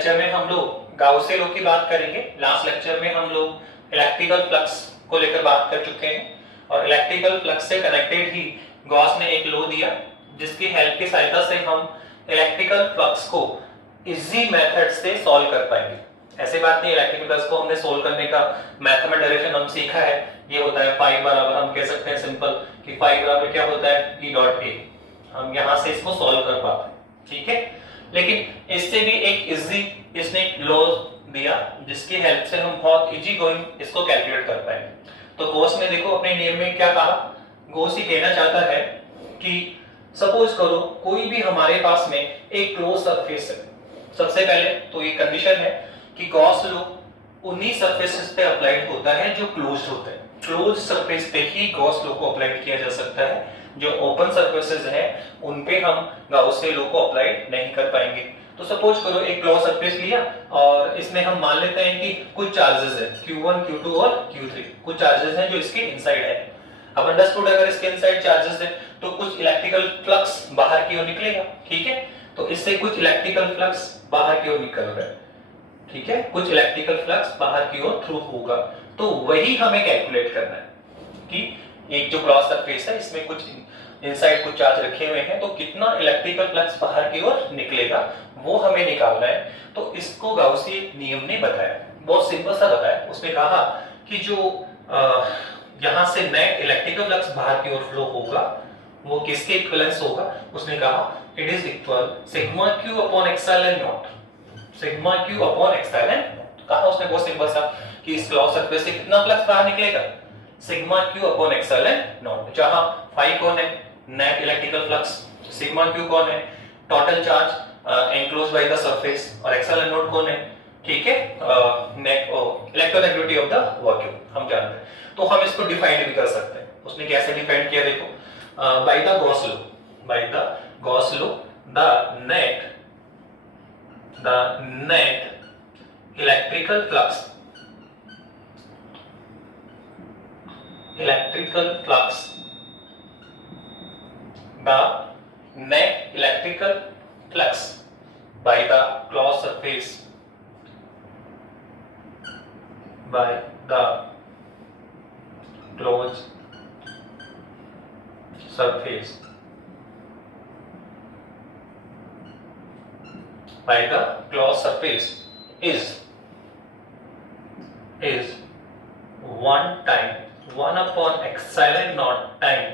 Lecture में हम लोग गाउस लॉ की बात करेंगे। लास्ट लेक्चर में हम लोग इलेक्ट्रिकल फ्लक्स को लेकर बात कर चुके हैं और इलेक्ट्रिकल फ्लक्स से कनेक्टेड ही गॉस ने एक लॉ दिया जिसकी हेल्प की सहायता से हम इलेक्ट्रिकल फ्लक्स को इजी मेथड से सॉल्व कर पाएंगे। ऐसे बात नहीं, इलेक्ट्रिकल फ्लक्स को हमने सॉल्व करने का मेथड में डायरेक्शन हम सीखा है। ये होता है फाई बराबर, हम कह सकते हैं सिंपल कि फाई बराबर क्या होता है E डॉट A। हम यहां से इसको सॉल्व कर पाते हैं, ठीक है। लेकिन इससे भी एक इजी इसने लॉ दिया जिसकी हेल्प से हम बहुत इजी गोइंग इसको कैलकुलेट कर पाएंगे। तो गॉस ने देखो अपने नियम में क्या कहा, गॉस ये कहना चाहता है कि सपोज करो कोई भी हमारे पास में एक क्लोज सरफेस है। सबसे पहले तो ये कंडीशन है कि गॉस लॉ उन्हीं सरफेसेस पे अप्लाइड होता है जो क्लोज्ड होते हैं। क्लोज सरफेस पे ही गॉस लॉ को अप्लाई किया जा सकता है। जो ओपन सरफेसेस हैं उन पे हम गाउस लॉ को अप्लाई नहीं कर पाएंगे। तो सपोज करो एक क्लोज सरफेस लिया और इसमें हम मान लेते हैं कि कुछ चार्जेस हैं Q1, Q2 और Q3। कुछ चार्जेस हैं जो इसके इनसाइड है। अब अंडरस्टूड, अगर इसके इनसाइड चार्जेस है तो कुछ इलेक्ट्रिकल फ्लक्स बाहर की ओर निकलेगा, ठीक है। तो इससे कुछ इलेक्ट्रिकल फ्लक्स बाहर की ओर निकल रहा है, ठीक है। कुछ इलेक्ट्रिकल फ्लक्स बाहर की ओर थ्रू होगा। तो वही हमें कैलकुलेट करना है कि एक जो क्रॉस सरफेस है इसमें कुछ इनसाइड कुछ चार्ज रखे हुए हैं तो कितना इलेक्ट्रिकल फ्लक्स बाहर की ओर निकलेगा वो हमें निकालना है। तो इसको गाउसी नियम ने बताया, बहुत सिंपल सा बताया। उसने कहा कि जो यहां से नेट इलेक्ट्रिकल फ्लक्स बाहर की ओर फ्लो होगा वो किसके इक्विवेलेंस होगा। उसने कहा it is equal sigma q upon epsilon not, sigma q upon epsilon not. कहा उसने बहुत सिंपल सा कि इस क्रॉस सरफेस से कितना फ्लक्स बाहर निकलेगा, sigma q upon epsilon not. जहां फाई कौन है, net electrical flux, sigma q कौन है, total charge enclosed by the surface, और एप्सिलॉन नॉट कौन है, ठीक है, net electronegativity of the vacuum, हम जानते हैं। तो हम इसको डिफाइन भी कर सकते हैं। उसने कैसे डिफाइन किया देखो, by the Gauss law, by the Gauss law the net electrical flux the net electrical flux by the closed surface by the closed surface by the closed surface is 1 upon epsilon naught time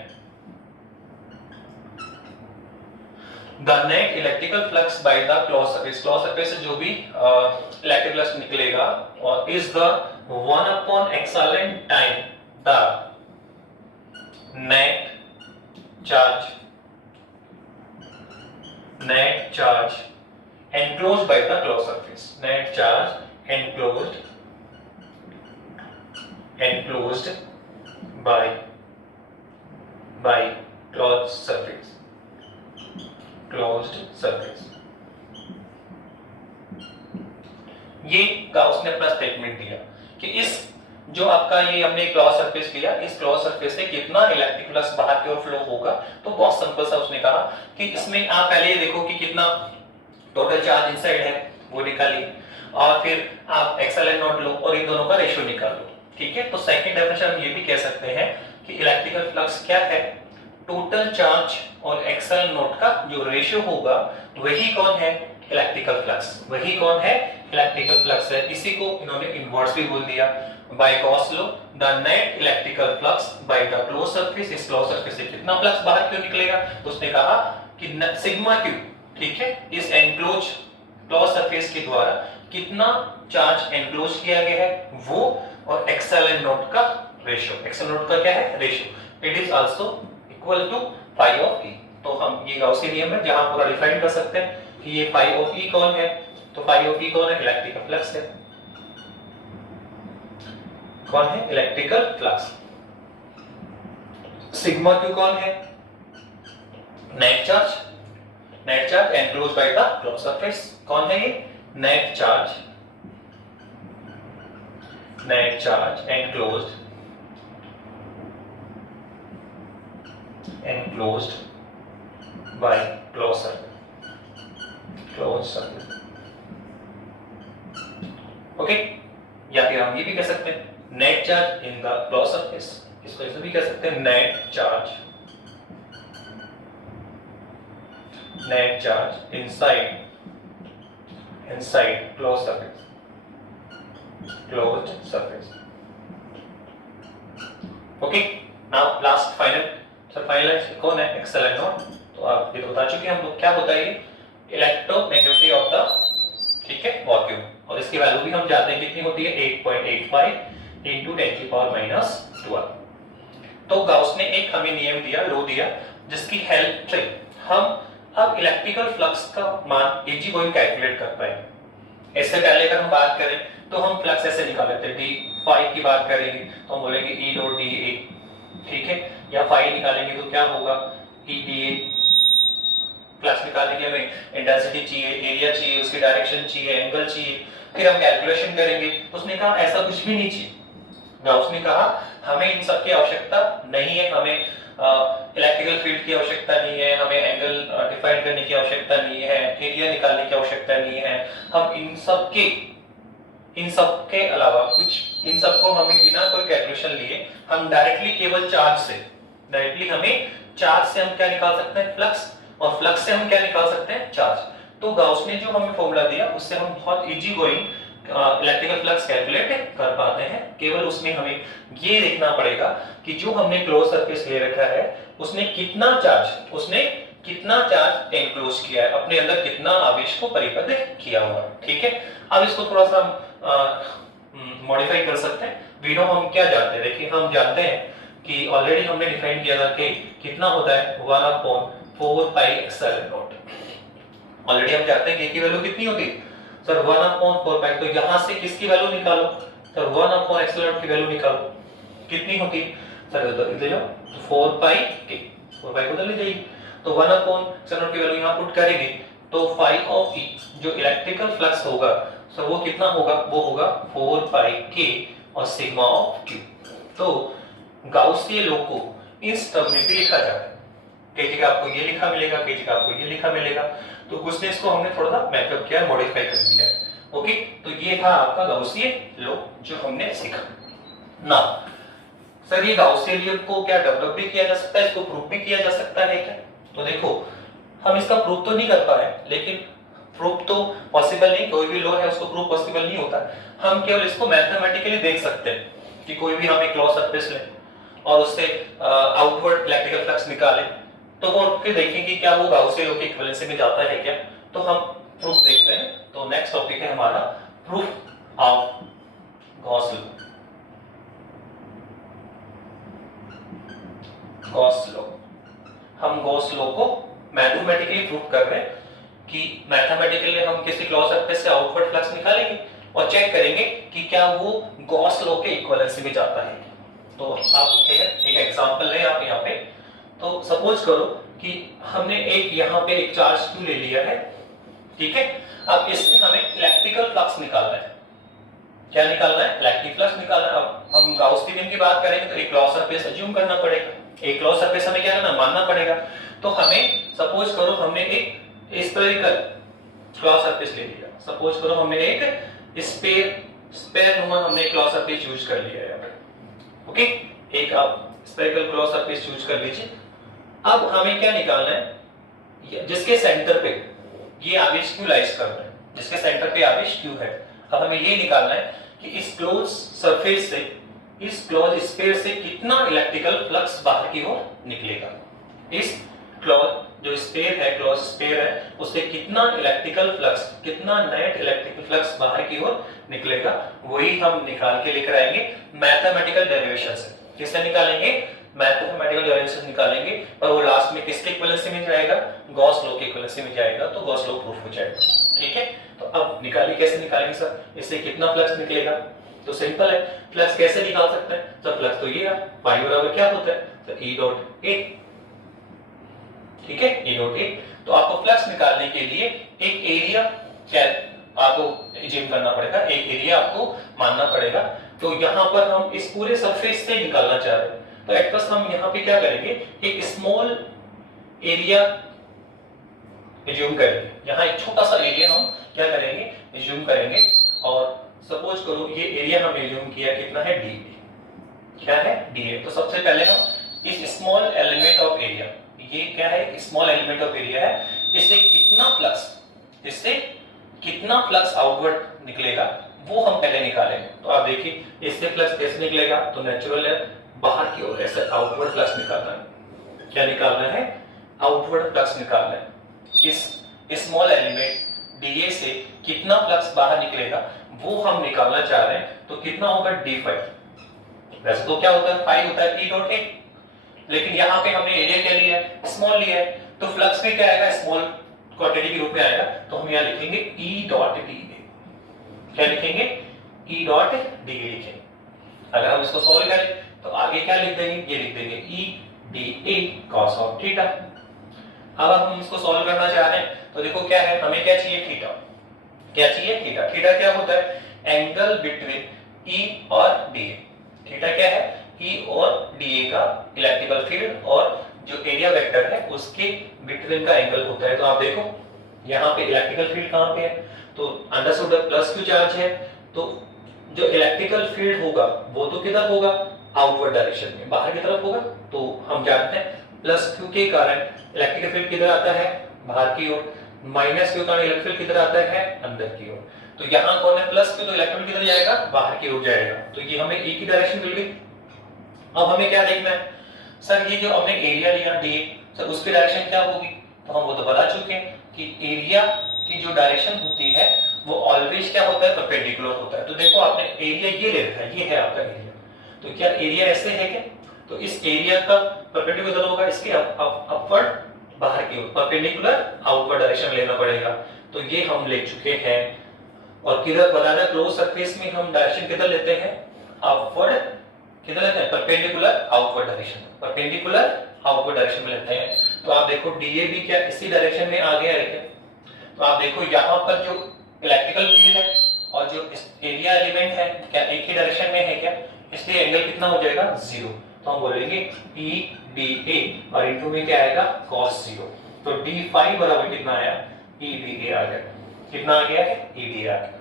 the net electrical flux by the closed surface। closed surface से जो भी electric flux निकलेगा और is the 1 upon epsilon time the net charge enclosed by the closed surface, net charge enclosed by closed surface ये Gauss ने अपना statement दिया कि इस जो आपका ये हमने क्लॉज सरफेस लिया, इस क्लॉज सरफेस से कितना इलेक्ट्रिक फ्लक्स बाहर की ओर फ्लो होगा। तो बहुत सिंपल सा उसने कहा कि इसमें आप पहले ये देखो कि कितना टोटल चार्ज इनसाइड है वो निकालिए और फिर आप एप्सिलॉन नॉट लो और इन दोनों का रेशियो निकाल लो, ठीक है। तो सेकंड डेफिनेशन हम ये भी कह सकते हैं कि इलेक्ट्रिकल फ्लक्स क्या है, टोटल चार्ज और एप्सिलॉन नॉट का जो रेशियो होगा वही कौन है, इलेक्ट्रिकल फ्लक्स। वही कौन है, इलेक्ट्रिकल फ्लक्स है। इसी को इन्होंने इनवर्स भी बोल दिया, by Gauss law the net electrical flux by the close surface, इस क्लोज सरफेस से कितना फ्लक्स बाहर क्यों निकलेगा। तो उसने कहा कि सिग्मा q, ठीक है, इस एनक्लोज क्लोज सरफेस के द्वारा कितना चार्ज एनक्लोज किया गया है वो, और एप्सिलॉन नॉट का रेशियो, एप्सिलॉन नॉट का क्या है, ratio, it is also equal to phi of E। तो हम ये गाउसी नियम है जहां पूरा डिफाइन कर सकते हैं कि ये फाई ऑफ E कौन है। तो फाई ऑफ E कौन है, इलेक्ट्रिकल फ्लक्स है। कौन है, इलेक्ट्रिकल फ्लक्स। सिग्मा q कौन है, net charge enclosed by the close surface. कौन है ये, net charge enclosed by closed surface। Okay, या फिर हम ये भी कह सकते हैं net charge in the close surface, इसको ऐसे भी कह सकते हैं net charge inside closed surface. Okay, now last final कौन है, एक्सेल एंड नोट। तो आप ये तो बता चुके हैं हम लोग क्या होता है ये इलेक्ट्रोनेगेटिविटी ऑफ द, ठीक है, वैक्यूम, और इसकी वैल्यू भी हम जानते हैं कितनी होती है 8.85 into 10⁻²। तो गाउस ने एक हमें नियम दिया, लॉ दिया, जिसकी हेल्प से हम अब इलेक्ट्रिकल फ्लक्स का मान इजी गोइंग कैलकुलेट कर पाए। इससे पहले अगर हम बात करें तो हम फ्लक्स ऐसे निकाल लेते हैं, d की बात करेंगे तो हम बोलेंगे E डॉट dA, ठीक है, या फाई निकालेंगे तो क्या होगा E dA। फ्लक्स निकालने के लिए हमें इंटेंसिटी चाहिए, एरिया चाहिए, उसकी डायरेक्शन चाहिए, एंगल चाहिए, फिर हम कैलकुलेशन करेंगे। उसने कहा ऐसा कुछ भी नहीं चाहिए, गाउस ने कहा हमें इन सब की आवश्यकता नहीं है, हमें इलेक्ट्रिकल फील्ड की आवश्यकता नहीं है, हमें एंगल डिफाइन करने की आवश्यकता नहीं है, एरिया निकालने की आवश्यकता नहीं है, हम इन सब के अलावा इन सबको हमें बिना कोई कैलकुलेशन लिए हम डायरेक्टली केवल चार्ज से हम क्या निकाल सकते हैं, फ्लक्स, और फ्लक्स से हम क्या निकाल सकते हैं, चार्ज। तो गाउस ने जो हमें फॉर्मूला दिया उससे हम बहुत easy going electrical flux calculate कर पाते हैं। केवल उसमें हमें ये देखना पड़ेगा कि जो हमने क्लोज सरफेस ले रखा है उसने कितना चार्ज एनक्लोज किया है, अपने अंदर कितना आवेश को परिबद्ध किया हुआ है, ठीक है। अब इसको थोड़ा सा मॉडिफाई कर सकते हैं। वी नो हम क्या जानते हैं, देखिए हम जानते हैं कि ऑलरेडी हमने डिफाइन किया था कि कितना होता है 1/4 पाई एक्सेल नॉट। ऑलरेडी हम जानते हैं कि की वैल्यू कितनी होती है सर 1/4 पाई, तो यहां से किसकी वैल्यू निकालो सर 1/एक्सेल नॉट की वैल्यू निकालो, कितनी होती है सर इधर जाओ, तो 4 पाई के 4 पाई को उधर ले जाइए, तो 1/एक्सेल नॉट की वैल्यू यहां पुट करेंगे तो फाई ऑफ ई जो इलेक्ट्रिकल फ्लक्स होगा सर वो कितना होगा, वो होगा 4 पाई के और सिग्मा ऑफ क्यू। तो गाउस के लॉ को इस टर्म में भी लिखा जाता है, कई जगह आपको ये लिखा मिलेगा, कई जगह आपको ये लिखा मिलेगा, तो कुछ ने इसको हमने थोड़ा सा मैकअप किया, मॉडिफाई कर दिया है। ओके, तो ये था आपका गाउसियन लॉ जो हमने सीखा। ना सर ये गाउसियन लॉ को क्या डेवलप भी किया जा सकता है, इसको प्रूफ भी किया जा सकता है क्या, तो देखो हम इसका प्रूफ तो नहीं कर पाए, लेकिन प्रूफ तो पॉसिबल नहीं, कोई भी लॉ है उसको प्रूफ पॉसिबल नहीं होता। हम केवल इसको मैथमेटिकली देख सकते हैं कि कोई भी हम एक क्लोज सरफेस लें और उससे आउटवर्ड इलेक्ट्रिकल फ्लक्स निकालें, तो वो फिर देखें कि क्या वो गाउसियन लॉ के इक्विवेलेंसी में जाता है क्या, तो हम प्रूफ देखते हैं। तो नेक्स्ट टॉपिक है हमारा प्रूफ ऑफ गॉस लॉ। हम गॉस लॉ को मैथमेटिकली प्रूफ कर रहे हैं कि मैथमेटिकली हम किसी क्लोज सरफेस से आउटवर्ड फ्लक्स निकालेंगे और चेक करेंगे कि क्या वो गॉस लॉ के इक्विवेलेंसी में जाता है। तो आप एक एग्जांपल लें आप यहाँ पे, तो सपोज करो कि हमने यहाँ पे एक चार्ज Q ले लिया है, ठीक है। अब इससे हमें इलेक्ट्रिकल फ्लक्स निकालना है, क्या निकालना है, इलेक्ट्रिक फ्लक्स निकालना है। अब हम गाउस के नियम की बात करेंगे तो एक क्लोज सरफेस अज्यूम करना पड़ेगा, एक क्लोज सरफेस हमें क्या करना, मानना पड़ेगा। तो हमें सपोज करो हमने एक स्फेरिकल क्लोज सरफेस ले लिया, सपोज करो हमने एक स्फेयर नुमा हमने क्लोज सरफेस यूज कर लिया है, ओके, एक आप स्फेरिकल क्लोज सरफेस यूज कर लीजिए। अब हमें क्या निकालना है, जिसके सेंटर पे ये आवेश Q लाइज कर रहा है, जिसके सेंटर पे आवेश Q है। अब हमें ये निकालना है कि इस क्लोज सरफेस से, इस क्लोज स्फीयर से कितना इलेक्ट्रिकल फ्लक्स बाहर की ओर निकलेगा, इस क्लोज जो स्फीयर है, क्लोज स्फीयर है, उससे कितना इलेक्ट्रिकल फ्लक्स, कितना नेट इलेक्ट्रिकल फ्लक्स बाहर की ओर निकलेगा, वही हम निकाल के लेकर आएंगे मैथमेटिकल डेरिवेशन से। किससे निकालेंगे, मैथमेटिकल डेरिवेशन निकालेंगे, और वो लास्ट में किसके इक्विवेलेंसी में जाएगा, गॉस लॉ के इक्विवेलेंसी में जाएगा, तो गॉस लॉ प्रूफ हो जाएगा, ठीक है। तो अब निकालिए, कैसे निकालेंगे सर, इससे कितना फ्लक्स निकलेगा, तो सिंपल है, फ्लक्स कैसे निकाल सकते हैं सर, फ्लक्स तो ये है, पाई बराबर क्या होता है तो E डॉट A, ठीक है, E डॉट A। तो आपको फ्लक्स निकालने के लिए एक एरिया क्या आपको अज्यूम करना पड़ेगा, एक एरिया आपको मानना पड़ेगा। तो यहाँ पर हम इस पूरे सरफेस से निकालना चाह रहे हैं, तो एट फर्स्ट हम यहाँ पे क्या करेंगे, एक स्मॉल एरिया अज्यूम करेंगे, यहाँ एक छोटा सा एरिया हम क्या करेंगे, अज्यूम करेंगे, और सपोज करो ये एरिया हमने यूज किया कितना है डी, क्या है डी है। तो सबसे पहले हम इस स्मॉल एलिमेंट ऑफ एरिया, ये क्या है स्मॉल एलिमेंट ऑफ एरिया है, इससे कितना फ्लक्स आउटवर्ड निकलेगा वो हम पहले निकालेंगे। तो आप देखिए इससे फ्लक्स कैसे निकलेगा, तो नेचुरल है बाहर की ओर ऐसे आउटवर्ड फ्लक्स निकालना है। क्या निकालना है, आउटवर्ड फ्लक्स निकालना है। इस स्मॉल एलिमेंट डीए से कितना फ्लक्स बाहर निकलेगा वो हम निकालना चाह रहे हैं। तो कितना होगा d5, वैसे तो क्या होता है फाई होता है p डॉट a, लेकिन यहाँ पे हमने एरिया क्या लिया है, स्मॉल लिया है, तो फ्लक्स में क्या आएगा, स्मॉल क्वांटिटी के रूप में आएगा। तो हम यहाँ लिखेंगे E डॉट डी ए, क्या लिखेंगे E डॉट डी ए लिखेंगे। अगर हम इसको सॉल्व करें तो आगे क्या लिख देंगे, ये लिख देंगे E D A cos of theta. अब हम इसको सॉल्व करना चाह रहे हैं तो देखो क्या है, हमें क्या चाहिए थीटा, क्या चाहिए थीटा। थीटा क्या होता है, एंगल बिटवीन E और DA। थीटा क्या है, E और DA का इलेक्ट्रिकल फील्ड और जो एरिया वेक्टर है उसके बिटवीन का एंगल होता है। तो आप देखो यहाँ पे इलेक्ट्रिकल फील्ड कहाँ पे है, तो अंडरस्टूड प्लस क्यू चार्ज है, तो जो इलेक्ट्रिकल फील्ड होगा वो तो किधर होगा, आउटवर्ड डायरेक्शन में, बाहर की तरफ होगा। तो हम जानते हैं प्लस क्यू के कारण इलेक्ट्रिकल फील्ड किधर आता है, बाहर की ओर, माइनस क्यू कारण इलेक्ट्रिक फील्ड किधर आता है, अंदर की ओर। तो यहाँ कौन है प्लस क्यू, तो इलेक्ट्रिक फील्ड किधर जाएगा, बाहर की ओर जाएगा। तो ये हमें ए की डायरेक्शन मिल गई। अब हमें क्या देखना है, सर ये जो हमने एरिया लिया डी, सर उसकी डायरेक्शन क्या होगी, तो हम वो तो बता चुके हैं कि एरिया की जो डायरेक्शन होती है वो ऑलवेज क्या होता है, परपेंडिकुलर होता है। तो देखो आपने एरिया ये ले रखा है, ये है आपका एरिया, तो क्या एरिया ऐसे है क्या, तो इस एरिया का परपेंडिकुलर होगा इसके अपवर्ड बाहर की ओर, परपेंडिकुलर आउटवर्ड डायरेक्शन लेना पड़ेगा। तो ये हम ले चुके हैं। और किधर बताना, क्लोज सरफेस में हम डायरेक्शन किधर लेते हैं, अपवर्ड, किधर लेते हैं, perpendicular outward direction, perpendicular outward direction में लेते हैं। तो आप देखो डीए भी क्या इसी डायरेक्शन में आ गया है क्या, तो आप देखो यहाँ पर जो इलेक्ट्रिकल फील्ड है और जो एरिया एलिमेंट है क्या एक ही डायरेक्शन में है क्या, इसलिए एंगल कितना हो जाएगा, जीरो। तो हम बोलेंगे E DA और इनटू में क्या आएगा, cos 0। तो d5 बराबर कितना आया, E DA आ गया। कितना आ गया है, E DA आ गया।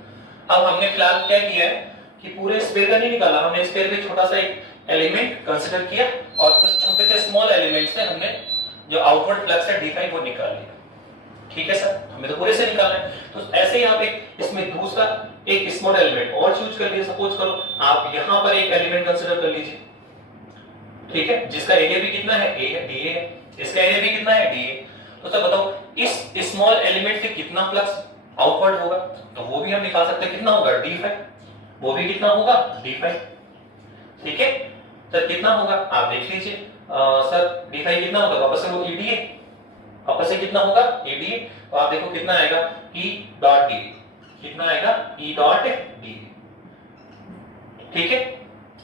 अब हमने फिलहाल क्या किया है कि पूरे स्फीयर का नहीं निकाला, हमने स्फीयर में छोटा सा एक एलिमेंट कंसीडर किया और उस छोटे से स्मॉल एलिमेंट से हमने जो आउटवर्ड फ्लक्स है d5 वो निकाल लिया। ठीक है सर, हमें तो पूरे से निकालना है। तो ऐसे ही आप एक इसमें दूसरा एक स्मॉल एलिमेंट और चूज कर लीजिए। सपोज करो आप यहां पर एक एलिमेंट कंसीडर कर लीजिए, ठीक है, जिसका एरिया भी कितना है, ए है, डीए है, इसका एरिया भी कितना है, डीए। तो सर बताओ इस स्मॉल एलिमेंट से कितना फ्लक्स आउटवर्ड होगा, तो वो भी हम निकाल सकते हैं, कितना होगा, d5, वो भी कितना होगा, d5। ठीक है सर, कितना होगा आप देख लीजिए, सर d5 कितना होगा, वापस से वो ईडीए, वापस से कितना होगा, ईडीए। तो आप देखो कितना आएगा, E डॉट डी, कितना आएगा, E डॉट डी। ठीक है,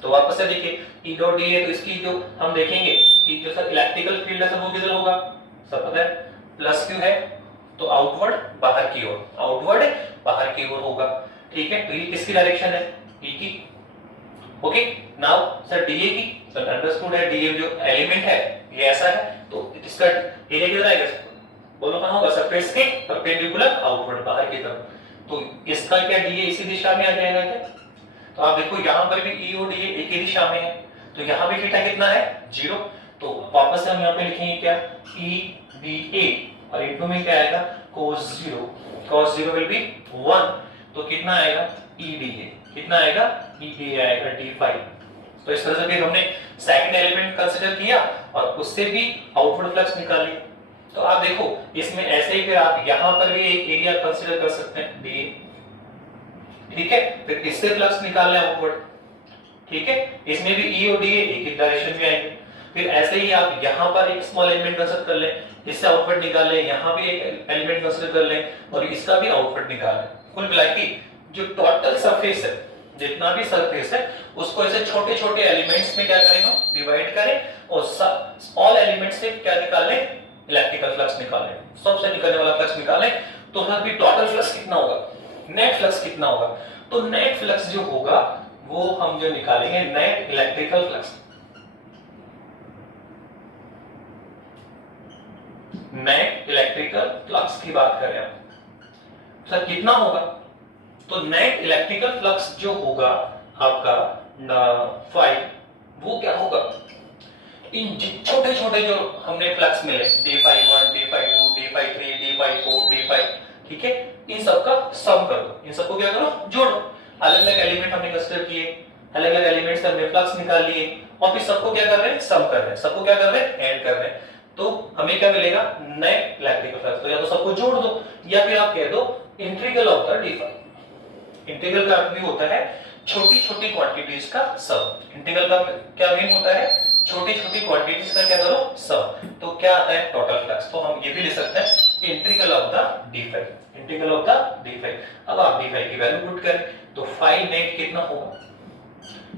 तो वापस से देखिए E डॉट डी है, तो इसकी जो हम देखेंगे कि जो सर इलेक्ट्रिकल फील्ड है सर वो किधर होगा, सब पता है प्लस क्यू है, तो आउटवर्ड बाहर की ओर, आउटवर्ड बाहर की ओर होगा। ठीक है, तो ये किसकी डायरेक्शन है, E की। ओके, नाउ सर डीए की, सर अंडरस्टूड है डीए जो एलिमेंट है ये ऐसा है, तो इसका एरिया किधर आएगा, बोलो कहां होगा, सरफेस के परपेंडिकुलर आउटवर्ड बाहर की तरफ। तो इसका क्या डीए इसी दिशा में आ जाएगा क्या, तो आप देखो यहां पर भी E और DA एक ही दिशा में है, तो यहां भी थीटा कितना है, 0। तो वापस से हम यहां पे लिखेंगे क्या, E DA और इनटू में क्या आएगा, cos 0, cos 0 विल बी 1। तो कितना आएगा, E DA, कितना आएगा, E DA आएगा d5। तो इस तरह से फिर हमने सेकंड एलिमेंट कंसीडर किया और उससे भी आउटवर्ड फ्लक्स निकाल लिया। तो आप देखो इसमें ऐसे ही फिर आप यहां पर भी एक एरिया कंसीडर कर सकते हैं DA। ठीक है, फिर इससे फ्लक्स निकालना है आउटवर्ड। ठीक है, इसमें भी E और DA एक ही डायरेक्शन में आएंगे। फिर ऐसे ही आप यहां पर एक स्मॉल एलिमेंट कंसीडर कर लें, इससे आउटवर्ड निकाल लें, यहां भी एक एलिमेंट कंसीडर कर लें और इसका भी आउटवर्ड निकाल लें। कुल मिलाकर जो टोटल सरफेस है, जितना भी सरफेस है उसको ऐसे छोटे छोटे एलिमेंट्स में क्या करें, हम डिवाइड करें और ऑल एलिमेंट्स से क्या निकालें, इलेक्ट्रिकल फ्लक्स निकालें, सबसे निकलने वाला फ्लक्स निकालें। तो हर भी टोटल फ्लक्स कितना होगा, नेट फ्लक्स कितना होगा, तो नेट फ्लक्स जो होगा वो हम जो निकालेंगे, net electrical flux, net electrical flux की बात करें हम, सर कितना होगा, तो नेट इलेक्ट्रिकल फ्लक्स जो होगा आपका फाई, वो क्या होगा, इन छोटे छोटे जो हमने फ्लक्स मिले d phi 1, d phi 2, d phi 3, d phi 4, d phi, ठीक है, इन सबका सम कर दो, इन सबको क्या करो, जोड़ो। अलग अलग एलिमेंट हमने कंसीडर किए, अलग अलग एलिमेंट से हमने फ्लक्स निकाल लिए और फिर सबको क्या कर रहे हैं, सम कर रहे हैं, सबको क्या कर रहे हैं, ऐड कर रहे हैं। तो हमें क्या मिलेगा, नेट इलेक्ट्रिकल फ्लक्स। तो या तो सबको जोड़ दो या फिर आप कह दो integral of the d phi. Integral का अर्थ भी होता है छोटी छोटी क्वांटिटीज का सम। इंटीग्रल का क्या मीन होता है, छोटी छोटी क्वांटिटीज का क्या करो, सम। तो क्या आता है, टोटल फ्लक्स। तो हम ये भी ले सकते हैं integral of the d phi, integral of the d phi. अब आप डी फाई की वैल्यू पुट करें तो फाई नेट कितना होगा,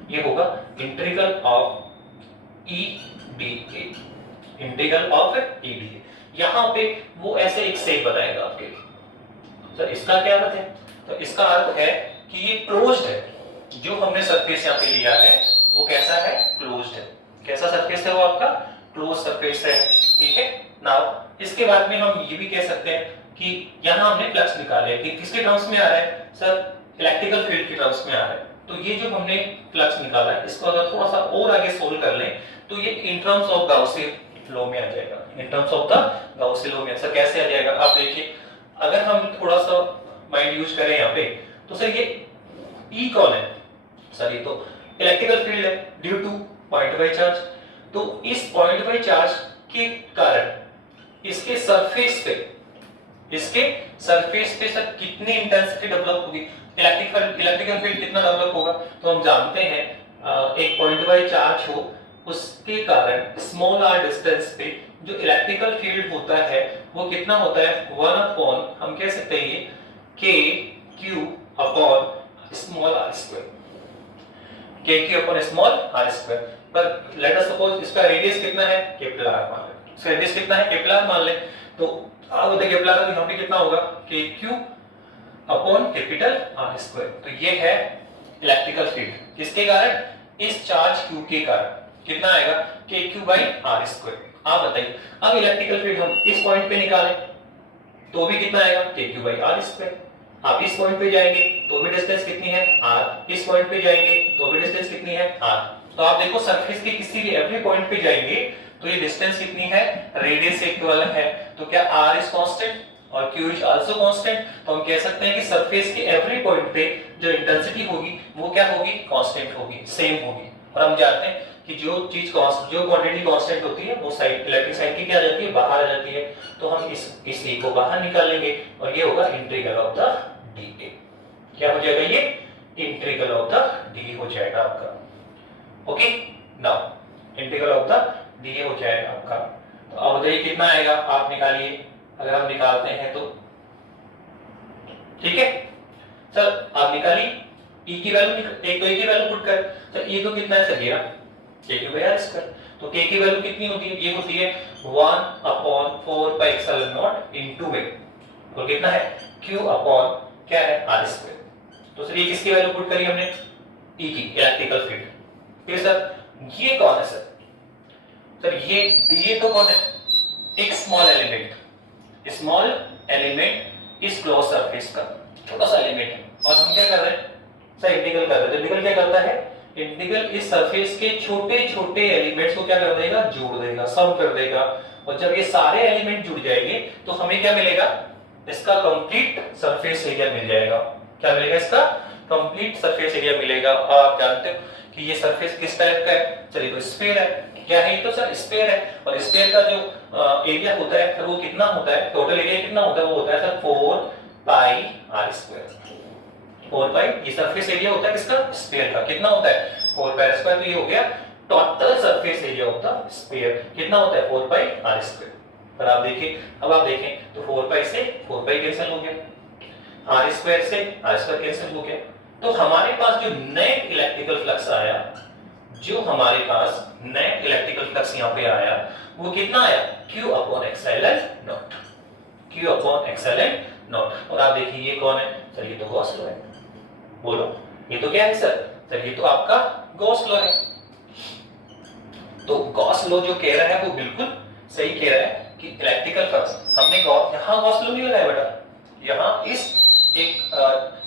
ये होगा integral of E d A, integral of E d A. यहां पे वो ऐसे एक सेक बताएगा आपके लिए। सर इसका क्या अर्थ है, तो इसका अर्थ है कि ये क्लोज्ड है, जो हमने सरफेस यहाँ पे लिया है वो कैसा है, क्लोज्ड है। कैसा सरफेस है वो आपका, क्लोज सरफेस है, ठीक है। नाउ इसके बाद में हम ये भी कह सकते हैं कि यहाँ हमने फ्लक्स निकाले कि किसके टर्म्स में आ रहा है, सर इलेक्ट्रिकल फील्ड के टर्म्स में आ रहा है। तो ये जो हमने फ्लक्स निकाला है इसको अगर थोड़ा सा और आगे सोल्व कर लें तो ये in terms of Gauss's law में आ जाएगा, in terms of the Gauss's law में। सर कैसे आ जाएगा, आप देखिए अगर हम थोड़ा सा माइंड यूज करें यहाँ पे, तो सर ये ई कौन है, सर ये तो इलेक्ट्रिकल फील्ड है due two point by charge. तो इस पॉइंट बाय चार्ज के कारण इसके सरफेस पे सर कितनी इंटेंसिटी डेवलप होगी, इलेक्ट्रिकल फील्ड कितना डेवलप होगा। तो हम जानते हैं एक पॉइंट बाय चार्ज हो उसके कारण स्मॉल आर डिस्टेंस पे जो इलेक्ट्रिकल फील्ड होता है वो कितना होता है, 1 अपॉन हम कह सकते हैं k q upon small r square, k q upon small r square. पर लेट अस सपोज इसका रेडियस कितना है, कैपिटल आर मान लें, इसका रेडियस कितना है, कैपिटल आर मान लें। तो अब बताइए कैपिटल आर यहाँ पे कितना होगा, के q upon capital R square. तो ये है इलेक्ट्रिकल फील्ड, किसके कारण, इस चार्ज क्यू के कारण कितना आएगा, के क्यू बाई आर स्क्वायर। आप बताइए अब इलेक्ट्रिकल फील्ड हम इस पॉइंट पे निकालें तो भी कितना आएगा, के क्यू बाई आर स्क्वायर। आप इस पॉइंट पे जाएंगे तो भी डिस्टेंस कितनी है, आर। इस पॉइंट पे जाएंगे तो भी डिस्टेंस कितनी है, आर। तो आप देखो सरफेस के किसी भी एवरी पॉइंट पे जाएंगे तो ये डिस्टेंस कितनी है, रेडियस इक्वल है। तो क्या r इज कांस्टेंट और q इज आल्सो कांस्टेंट। तो हम कह सकते हैं कि सरफेस के एवरी पॉइंट पे जो इंटेंसिटी होगी वो क्या होगी, कांस्टेंट होगी, सेम होगी। और हम जानते हैं कि जो क्वांटिटी कांस्टेंट होती है वो साइड इलेक्ट्रिक साइड की क्या आ जाती है, बाहर आ जाती है। तो हम इस e को बाहर निकालेंगे और ये होगा इंटीग्रल ऑफ द dA। क्या हो जाएगा, ये इंटीग्रल ऑफ द d हो जाएगा आपका। Okay, now integral of the dA हो जाएगा आपका। तो अब बताइए कितना आएगा, आप निकालिए। अगर हम निकालते हैं तो ठीक है सर, आप निकालिए e की वैल्यू, एक तो e की वैल्यू पुट कर। सर ये तो कितना है सर, ये k की वैल्यू स्क्वायर। तो k की वैल्यू कितनी होती है, ये होती है 1 upon 4 pi epsilon not into v। तो कितना है, q अपॉन क्या है, r स्क्वायर। तो सर ये किसकी वैल्यू पुट करी हमने, e की, इलेक्ट्रिकल फील्ड। फिर सर ये कौन है सर, सर ये dA तो कौन है, एक स्मॉल एलिमेंट इस क्लोज सरफेस का छोटा सा एलिमेंट है। और हम क्या कर रहे हैं सर, इंटीग्रल कर रहे हैं। इंटीग्रल क्या करता है, इंटीग्रल इस सरफेस के छोटे छोटे एलिमेंट्स को क्या कर देगा, जोड़ देगा, सम कर देगा। और जब ये सारे एलिमेंट जुड़ जाएंगे तो हमें क्या मिलेगा, इसका कंप्लीट सरफेस एरिया मिल जाएगा। क्या मिलेगा, इसका कंप्लीट सरफेस एरिया मिलेगा। आप जानते हो कि ये सरफेस किस टाइप का है, चलिए तो स्फीयर है। क्या है, तो सर स्फीयर है। और स्फीयर का जो एरिया होता है सर वो कितना होता है, टोटल एरिया कितना होता है, वो होता है सर 4 पाई आर स्क्वायर। 4 पाई ये सरफेस एरिया होता है किसका, स्फीयर का। कितना होता है, 4 पाई स्क्वायर। तो ये हो गया total surface area of the sphere. कितना होता है, 4 पाई आर स्क्वायर। पर आप देखिए, अब आप देखें तो 4 पाई से 4 पाई कैंसिल हो गया, आर स्क्वायर से आर स्क्वायर कैंसिल हो गया। तो हमारे पास जो नेट इलेक्ट्रिकल फ्लक्स आया, जो हमारे पास नेट इलेक्ट्रिकल फ्लक्स यहाँ पे आया वो कितना आया, Q upon epsilon not, Q upon epsilon not. और आप देखिए ये कौन है सर, ये तो गॉस लॉ है। बोलो ये तो क्या है सर, सर ये तो आपका गॉस लॉ है। तो गॉस लॉ जो कह रहा है वो बिल्कुल सही कह रहा है कि इलेक्ट्रिकल फ्लक्स, हमने यहाँ गॉस लॉ नहीं लगाया बेटा, यहाँ इस एक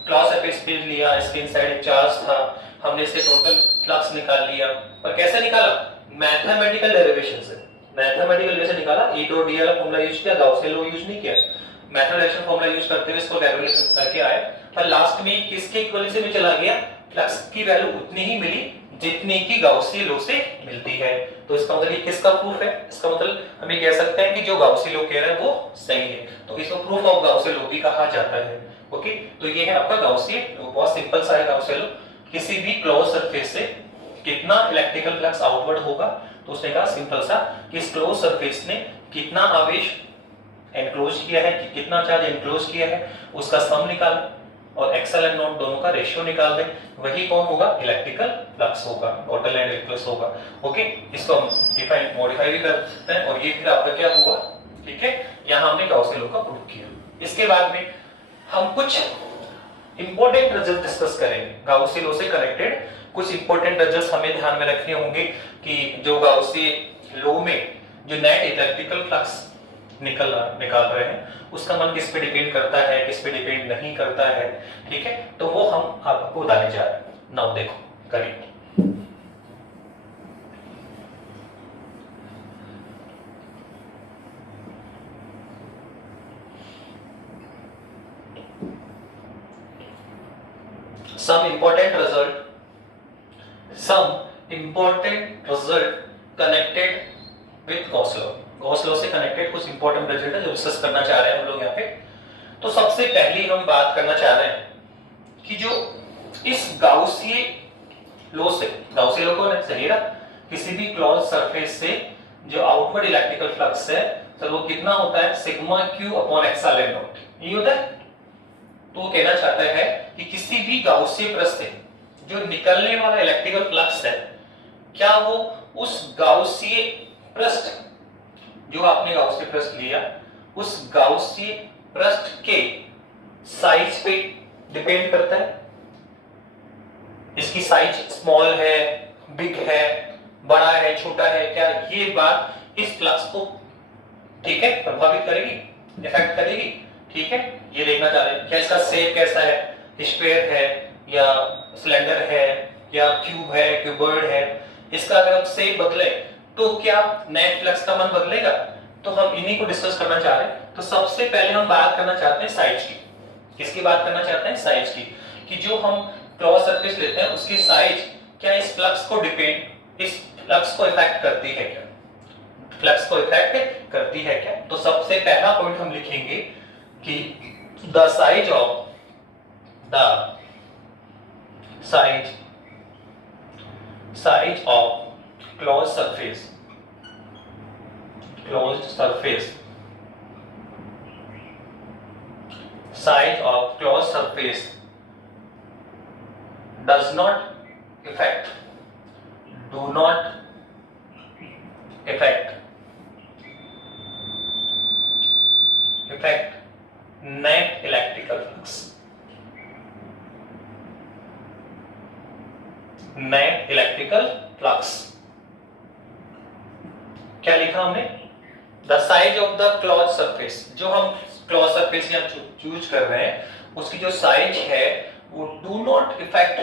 क्लॉज सरफेस पे लिया, इसके इनसाइड एक चार्ज था, हमने इससे टोटल फ्लक्स निकाल लिया। पर कैसे निकाला? मैथमेटिकल डेरिवेशन से। मैथमेटिकल डेरिवेशन निकाला, ई डॉट डी वाला फॉर्मूला यूज किया, गाउसियन लॉ यूज नहीं किया, मैथमेटिकल फॉर्मूला यूज करते हुए इसको कैलकुलेट करके आए। पर लास्ट में किसके इक्वलेंसी में चला गया? फ्लक्स की वैल्यू उतनी ही मिली जितनी की गाउसियन लॉ से मिलती है। तो इसका मतलब ये किसका प्रूफ है? इसका मतलब हम ये कह सकते हैं कि जो गाउसियन लॉ कह रहा है वो सही है, तो इसको प्रूफ ऑफ गाउसियन लॉ भी कहा जाता है। ओके, तो ये है आपका गाउसियन लॉ, बहुत सिंपल सा है गाउसियन लॉ। किसी भी क्लोज सरफेस से कितना इलेक्ट्रिकल फ्लक्स आउटवर्ड होगा, तो उसने कहा सिंपल सा कि इस क्लोज सरफेस ने कितना आवेश एनक्लोज किया है, कि कितना चार्ज एनक्लोज किया है, उसका सम निकाल और एक्सल एंड नॉट दोनों का रेशियो निकाल दे, वही कौन होगा? इलेक्ट्रिकल फ्लक्स होगा, टोटल एंड इक्वल्स होगा। ओके, इसको हम डिफाइन मॉडिफाई भी कर सकते हैं और ये फिर आपका क्या हुआ? ठीक है, यहां हमने गाउसियन लॉ का प्रूफ किया। इसके बाद में हम कुछ इंपॉर्टेंट रिजल्ट डिस्कस करेंगे गाउसियन लॉ से कनेक्टेड। कुछ इंपॉर्टेंट रिजल्ट्स हमें ध्यान में रखने होंगे कि जो गाउसियन लॉ में जो नेट इलेक्ट्रिकल फ्लक्स निकाल रहे हैं उसका मान किस पे डिपेंड करता है, किस पे डिपेंड नहीं करता है। ठीक है, तो वो हम आपको बताने जा रहे हैं। नाउ देखो करिए। some important result connected with Gauss law। Gauss law से कनेक्टेड कुछ इंपॉर्टेंट रिजल्ट है जो डिस्कस करना चाह रहे हैं हम लोग यहाँ पे। तो सबसे पहली हम बात करना चाह रहे हैं कि जो इस गाउसियन लॉ से, गाउसियन लॉ को सही ना, किसी भी क्लोज सरफेस से जो आउटवर्ड इलेक्ट्रिकल फ्लक्स है तो वो कितना होता है? Sigma q upon epsilon not, ये होता है। तो वो कहना चाहता है कि किसी भी गाउसियन पृष्ठ से जो निकलने वाला इलेक्ट्रिकल फ्लक्स है, क्या वो उस गाउसियन पृष्ठ, जो आपने गाउसियन पृष्ठ लिया, उस गाउसियन पृष्ठ के साइज पे डिपेंड करता है? इसकी साइज स्मॉल है, बिग है, बड़ा है, छोटा है, क्या ये बात इस फ्लक्स को, ठीक है, प्रभावित करेगी, इफेक्ट करेगी? ठीक है, ये देखना चाह रहे हैं। क्या इसका शेप कैसा है? स्फीयर है या सिलेंडर है या क्यूब है, क्यूबॉइड है? इसका अगर हम शेप बदले तो क्या नेट फ्लक्स का मान बदलेगा? तो हम इन्हीं को डिस्कस करना चाह रहे हैं। तो सबसे पहले हम बात करना चाहते हैं साइज की। किसकी बात करना चाहते हैं? साइज की, कि जो हम क्लोज सरफेस लेते हैं उसकी साइज क्या इस फ्लक्स को डिपेंड, इस फ्लक्स को इफेक्ट करती है क्या? फ्लक्स को इफेक्ट करती है क्या? तो सबसे पहला पॉइंट हम लिखेंगे कि the size of closed surface size of closed surface does not affect net electrical flux। Net electrical flux क्या लिखा हमने? The size of the close surface, जो हम क्लोज सरफेस यहाँ चूज कर रहे हैं उसकी जो साइज है वो do not effect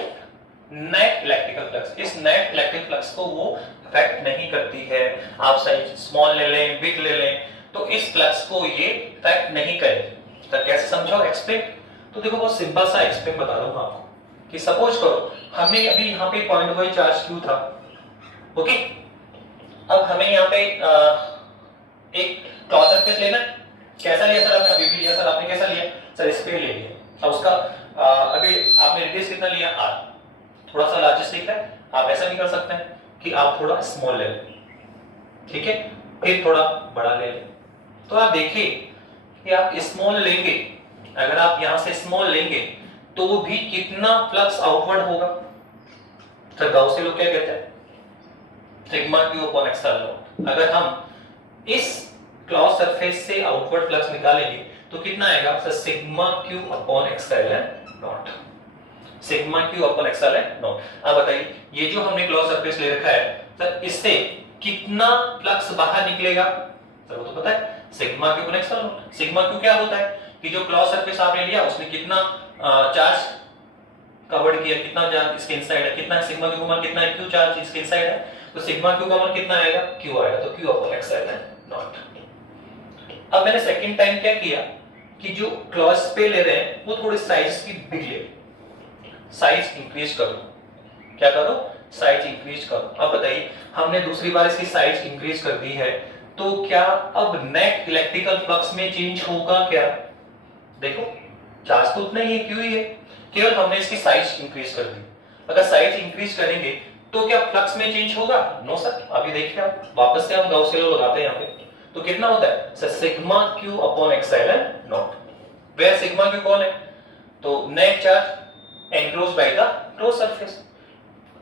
net electrical flux. इस नेट इलेक्ट्रिक फ्लक्स को वो इफेक्ट नहीं करती है। आप साइज स्मॉल ले लें, बिग ले लें, तो इस फ्लक्स को ये इफेक्ट नहीं करेगी। तो कैसे समझो? एक्सप्लेन। तो देखो बहुत सिंपल सा एक्सप्लेन बता रहा हूं आपको कि सपोज करो हमें अभी यहाँ पे पॉइंट वाइज चार्ज क्यू था। ओके, अब हमें यहाँ पे एक क्लॉज सरफेस लेना है। कैसा लिया सर आपने? अभी भी लिया सर आपने। कैसा लिया सर? स्क्वायर ले लिया। अब उसका अभी आपने रेडियस कितना लिया? r। थोड़ा सा लार्जेस्ट दिख रहा है, आप ऐसा भी कर सकते हैं कि आप थोड़ा स्मॉल ले लें, ठीक है, फिर थोड़ा बड़ा ले लें। तो आप देखिए कि आप स्मॉल लेंगे, अगर आप यहां से स्मॉल लेंगे तो भी कितना फ्लक्स आउटवर्ड होगा? तो गाउसियन लॉ क्या कहता है? Sigma q upon epsilon not. अगर हम इस क्लॉज सरफेस से आउटवर्ड फ्लक्स निकालेंगे तो कितना आएगा? Sir sigma q upon epsilon not. Sigma q upon epsilon not. अब बताइए ये जो हमने क्लॉज सरफेस ले रखा है सर, इससे कितना फ्लक्स बाहर निकलेगा? सर वो तो पता है, sigma q upon epsilon not. Sigma Q क्या होता है कि जो क्लॉज सरफेस आपने लिया उसमें कितना चार्ज कवर्ड किया, कितना चार्ज इसके इनसाइड है, कितना सिग्मा क्यू का मान कितना है, क्यू चार्ज इसके इनसाइड है, तो सिग्मा क्यू का मान कितना आएगा, क्यू आएगा, तो क्यू अपॉन एप्सिलॉन नॉट। अब मैंने सेकंड टाइम क्या किया कि जो क्लॉज पे ले रहे हैं वो थोड़ी साइज की बिग ले, साइज इंक्रीज करो, क्या करो, साइज इंक्रीज करो। अब बताइए हमने दूसरी बार इसकी साइज इंक्रीज कर दी है, तो क्या अब नेट इलेक्ट्रिकल फ्लक्स में चेंज होगा क्या? देखो चार्ज तो उतना ही है, क्यों ही है, केवल हमने इसकी साइज इंक्रीज कर दी। अगर साइज इंक्रीज करेंगे तो क्या फ्लक्स में चेंज होगा? No sir. अभी देखिए आप वापस से हम गॉस लॉ लगाते हैं यहाँ पे, तो कितना होता है sir, sigma q upon epsilon naught, where sigma q कौन है, तो net charge enclosed by the close surface,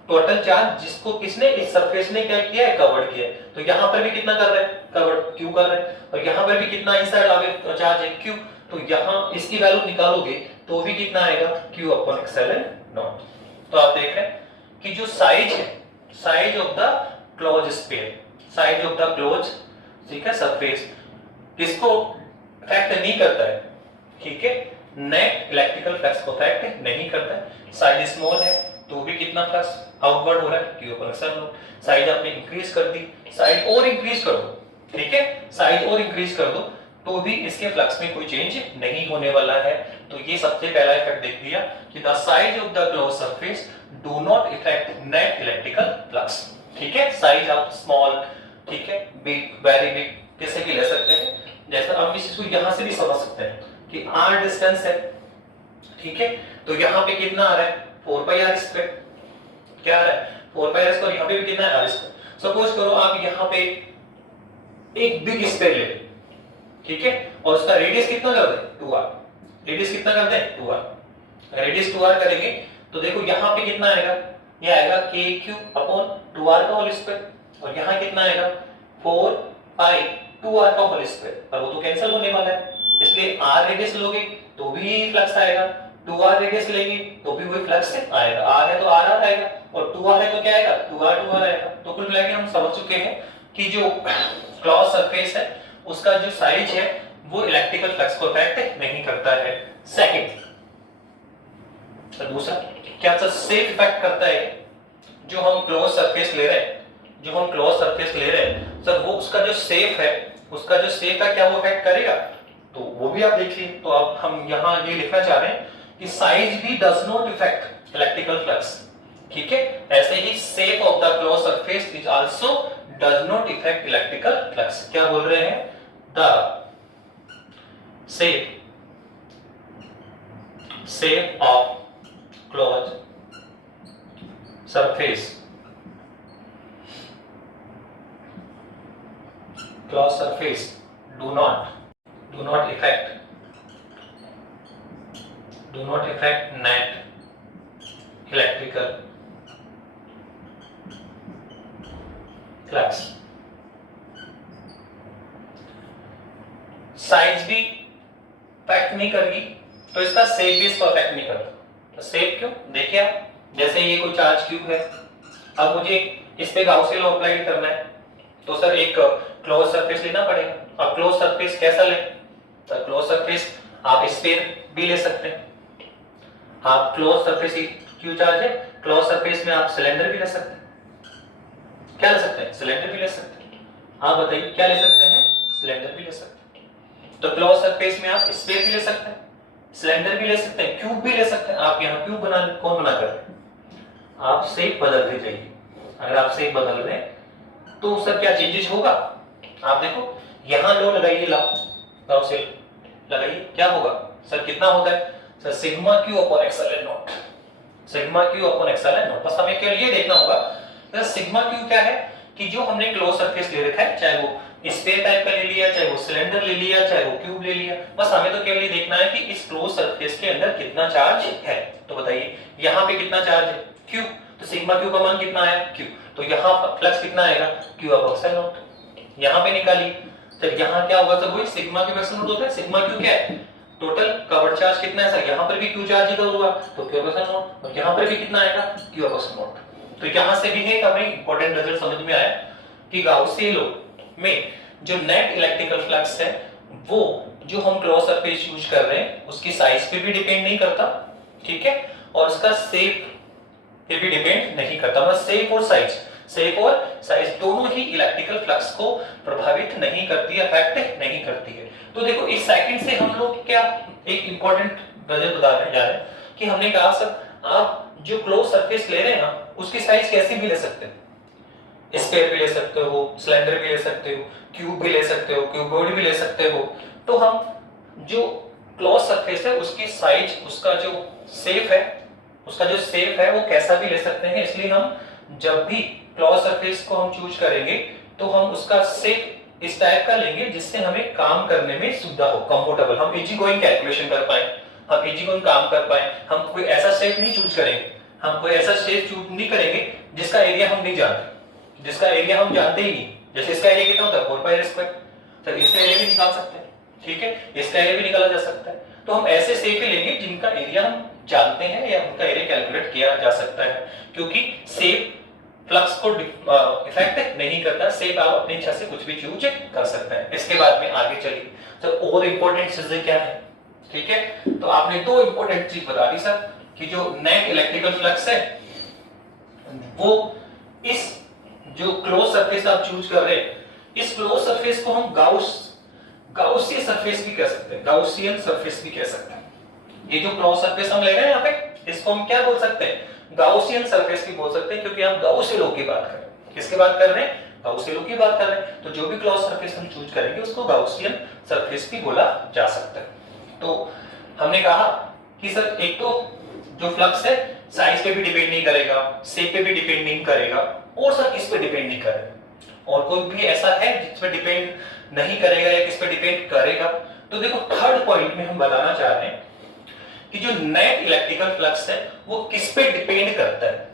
total charge जिसको किसने, इस सरफेस ने क्या किया है, कवर्ड किया है। तो यहां पर भी कितना कर रहे हैं, कवर्ड क्यू कर रहे हैं, और यहां पर भी कितना इनसाइड आगे चार्ज है, क्यू, तो यहां इसकी वैल्यू निकालोगे तो भी कितना आएगा, क्यू अपॉन एप्सिलॉन नॉट। तो आप देख रहे हैं कि जो साइज है, size of the close sphere, size of the close, ठीक है, सरफेस, किसको अफेक्ट नहीं करता है, ठीक है, नेट इलेक्ट्रिकल फ्लक्स को अफेक्ट नहीं करता है। साइज स्मॉल है तो भी कितना फ्लक्स आउटवर्ड हो रहा है, Q upon epsilon not. Size आपने इंक्रीज कर दी, साइज और इंक्रीज कर दो, ठीक है, साइज और इंक्रीज कर दो तो भी इसके फ्लक्स में कोई चेंज नहीं होने वाला है। तो ये सबसे पहला इफेक्ट देख लिया कि the size of the close surface do not effect net electrical flux, ठीक है, साइज ऑफ स्मॉल, ठीक है, बिग, वेरी बिग, किसी की ले सकते हैं। जैसा हम इस चीज को यहां से भी समझ सकते हैं कि r डिस्टेंस है, ठीक है, तो यहां पे कितना आ रहा है, 4 पाई r स्क्वायर, क्या आ रहा है, 4 पाई r स्क्वायर, यहां पे भी कितना है, r स्क्वायर। सपोज करो आप यहां पे एक बिग स्क्वायर ले, ठीक है, और उसका रेडियस कितना कर दें, 2r, रेडियस कितना कर दें, 2r। अगर रेडियस 2r करेंगे तो देखो यहां पे कितना आएगा, ये आएगा kq अपॉन 2r का होल स्क्वायर, और यहां कितना आएगा 4 पाई 2r का होल स्क्वायर, पर वो तो कैंसिल होने वाला है, इसलिए r रेडियस लोगे तो भी फ्लक्स आएगा, 2r रेडियस लेंगे तो भी वही फ्लक्स आएगा, r है तो r आएगा, और 2r है तो क्या आएगा, 2r आएगा। तो कुल मिला के हम समझ चुके हैं कि जो क्लॉज सरफेस है उसका जो साइज है वो इलेक्ट्रिकल फ्लक्स को अफेक्ट नहीं करता है। सेकंड, तो दूसरा क्या सर, सेफ इफेक्ट करता है, जो हम क्लोज सरफेस ले रहे हैं, जो हम क्लोज सरफेस ले रहे हैं सर, वो उसका जो सेफ है, उसका जो सेफ है क्या वो अफेक्ट करेगा, तो वो भी आप देखिए। तो अब हम यहां ये लिखना चाह रहे हैं कि साइज भी does not effect electrical flux, ठीक है, ऐसे ही shape of the close surface is also does not effect electrical flux. क्या बोल रहे हैं, the shape of closed surface do not affect net electrical flux। Size भी इफेक्ट नहीं करेगी तो इसका शेप भी इसको अफेक्ट नहीं करता। तो शेप क्यों, देखिए आप, जैसे ये कोई चार्ज क्यूब है, अब मुझे इस पे गाउस लॉ अप्लाई करना है, तो सर एक क्लोज सरफेस लेना पड़ेगा। अब क्लोज सरफेस कैसा लें, तो क्लोज सरफेस आप स्फीयर भी ले सकते हैं, आप क्लोज सरफेस क्यू चार्ज है, क्लोज सरफेस में आप सिलेंडर भी ले सकते हैं, क्या ले सकते हैं, सिलेंडर भी ले सकते हैं। आप बताइए क्या ले सकते हैं, सिलेंडर भी ले सकते हैं। तो क्लोज सरफेस में आप स्फीयर भी ले सकते हैं, सिलेंडर भी ले सकते हैं, क्यूब भी ले सकते हैं। आप यहाँ क्यूब बना, कौन बना कर, आप शेप बदलते जाइए। अगर आप शेप बदल रहे हैं तो सर क्या चेंजेस होगा, आप देखो यहां लो लगाइए, लाओ से लगाइए, क्या होगा सर, कितना होता है sir, sigma q upon epsilon not, sigma q upon epsilon not. बस हमें केवल ये देखना होगा सर सिग्मा क्यू क्या है, कि जो हमने क्लोज सरफेस ले रखा है, चाहे वो स्फीयर टाइप का ले लिया, चाहे वो सिलेंडर ले लिया, चाहे वो क्यूब ले लिया, बस हमें तो केवल ये देखना है कि इस क्लोज सरफेस के अंदर कितना चार्ज है। तो बताइए यहाँ पे कितना चार्ज है, क्यू, तो सिग्मा क्यू का मान कितना आया, क्यू, तो यहाँ फ्लक्स कितना आएगा, क्यू अपॉन एप्सिलॉन नॉट। यहाँ पे निकालिए, तो यहाँ क्या होगा सर, वही सिग्मा क्यू एप्सिलॉन नॉट होता है। सिग्मा क्यू क्या है, टोटल कवर्ड चार्ज कितना है सर, यहाँ पर भी क्यू चार्ज ही कवर हुआ, तो क्यू अपॉन एप्सिलॉन नॉट, और यहाँ पर भी कितना आएगा, क्यू अपॉन एप्सिलॉन नॉट। तो यहाँ से भी है हमें इंपॉर्टेंट रिजल्ट समझ में आया कि गाउस लॉ में जो नेट इलेक्ट्रिकल फ्लक्स है वो जो हम क्लॉज सरफेस यूज कर रहे हैं उसकी साइज पे भी डिपेंड नहीं करता, ठीक है, और उसका शेप पे भी डिपेंड नहीं करता। मतलब शेप और साइज दोनों ही इलेक्ट्रिकल फ्लक्स को प्रभावित नहीं करती है, अफेक्ट नहीं करती है। तो देखो इस सेकंड से हम लोग क्या एक इंपॉर्टेंट वजह बताने जा रहे हैं कि हमने कहा सर आप जो क्लोज सरफेस ले रहे हैं ना उसकी साइज कैसी भी ले सकते हैं, स्क्वायर भी ले सकते हो, सिलेंडर भी ले सकते हो, क्यूब भी ले सकते हो, क्यूबॉइड भी ले सकते हो। तो हम जो क्लोज सरफेस है उसकी साइज, उसका जो शेप है वो कैसा भी ले सकते हैं। इसलिए हम जब भी क्लोज सरफेस को हम चूज करेंगे तो हम उसका शेप इस टाइप का लेंगे जिससे हमें काम करने में सुविधा हो, कंफर्टेबल, हम इजी गोइंग कैलकुलेशन कर पाए, हम इजी गोइंग काम कर पाए। हम कोई ऐसा शेप नहीं चूज करेंगे, हम कोई ऐसा शेप चूज नहीं करेंगे जिसका एरिया हम नहीं जानते, जिसका एरिया हम जानते ही नहीं। जैसे इसका एरिया कितना होता है 4πr², तो इसका एरिया भी निकाल सकते हैं, ठीक है, इसका एरिया भी निकाला जा सकता है। तो हम ऐसे शेप ही लेंगे जिनका एरिया हम जानते हैं या उनका एरिया कैलकुलेट किया जा सकता है, क्योंकि शेप फ्लक्स को इफेक्ट नहीं करता। शेप आप अपनी इच्छा से कुछ भी चूज कर सकते हैं। इसके बाद में आगे चलिए तो और इंपॉर्टेंट चीजें क्या है, ठीक है। तो आपने दो इंपॉर्टेंट चीज बता दी सर कि जो नेट इलेक्ट्रिकल फ्लक्स है वो इस जो क्लोज सरफेस आप चूज कर रहे हैं, इस क्लोज सरफेस को हम गाउसियन सरफेस भी कह सकते हैं, गाउसियन सरफेस भी कह सकते हैं। ये जो क्लोज सरफेस हम ले रहे हैं यहाँ पे, इसको हम क्या बोल सकते हैं, गाउसियन सरफेस भी बोल सकते हैं, क्योंकि हम गाउसियन लॉ की बात कर रहे हैं। किसकी बात कर रहे हैं, गाउसियन लॉ की बात कर रहे हैं। तो जो भी क्लोज सरफेस हम चूज करेंगे उसको गाउसियन सरफेस भी बोला जा सकता है। तो हमने कहा कि सर एक तो जो फ्लक्स है साइज पे भी डिपेंड नहीं करेगा, शेप पे भी डिपेंड नहीं करेगा, और सर किस पे डिपेंड नहीं करेगा, और कोई भी ऐसा है जिस पे डिपेंड नहीं करेगा या किस पे डिपेंड करेगा। तो देखो थर्ड पॉइंट में हम बताना चाह रहे हैं कि जो नेट इलेक्ट्रिकल फ्लक्स है वो किस पे डिपेंड करता है,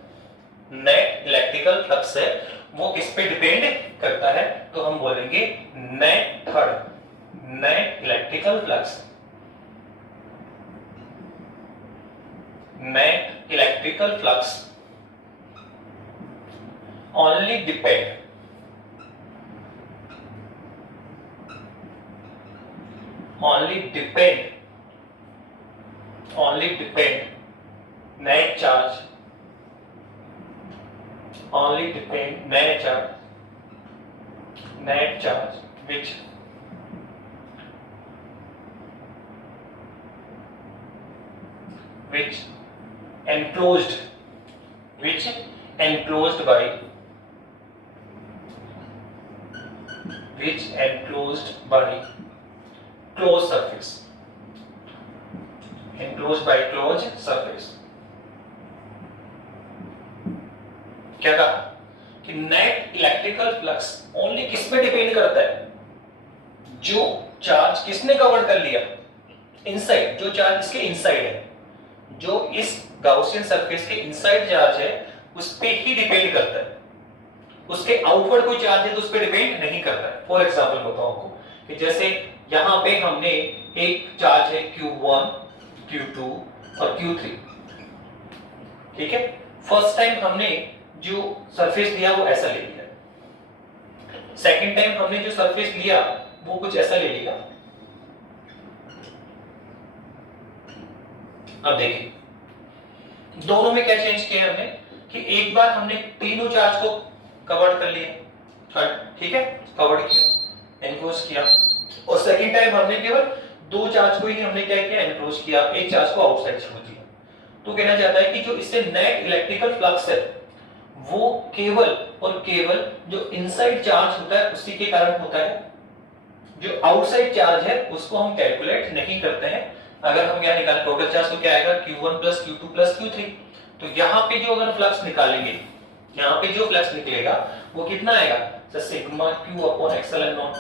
नेट इलेक्ट्रिकल फ्लक्स है वो किस पे डिपेंड करता है। तो हम बोलेंगे net electrical flux, net electrical flux only depend net charge, which enclosed by closed surface, क्या कहा कि नेट इलेक्ट्रिकल फ्लक्स ओनली किस पे डिपेंड करता है, जो चार्ज किसने कवर कर लिया, इनसाइड, जो चार्ज इसके इनसाइड है, जो इस गाउसियन सरफेस के इनसाइड चार्ज है उस पे ही डिपेंड करता है। उसके आउटवर्ड कोई चार्ज है तो उस पे डिपेंड नहीं करता है। फॉर एग्जांपल बताओ आपको कि जैसे यहां पे हमने एक चार्ज है Q1, Q2 और Q3, ठीक है। फर्स्ट टाइम हमने जो सरफेस लिया वो ऐसा ले लिया, सेकंड टाइम हमने जो सरफेस लिया वो कुछ ऐसा ले लिया। अब देखिए दोनों में क्या चेंज किया हमने कि एक बार हमने तीनों चार्ज को कवर कर लिया, ठीक है, कवर किया, एनक्लोज किया, और सेकंड टाइम हमने केवल दो चार्ज को ही हमने क्या किया, एनक्लोज किया, एक चार्ज को आउटसाइड छोड़ दिया। तो कहना चाहता है कि जो इससे नेट इलेक्ट्रिकल फ्लक्स है वो केवल और केवल जो इनसाइड चार्ज होता है उसी के कारण होता है, जो आउटसाइड चार्ज है उसको हम कैलकुलेट नहीं करते हैं। अगर हम क्या निकालें टोटल चार्ज तो क्या आएगा Q1 + Q2 + Q3, तो यहाँ पे जो अगर फ्लक्स निकालेंगे, यहाँ पे जो फ्लक्स निकलेगा वो कितना आएगा सर, सिग्मा Q/ε0।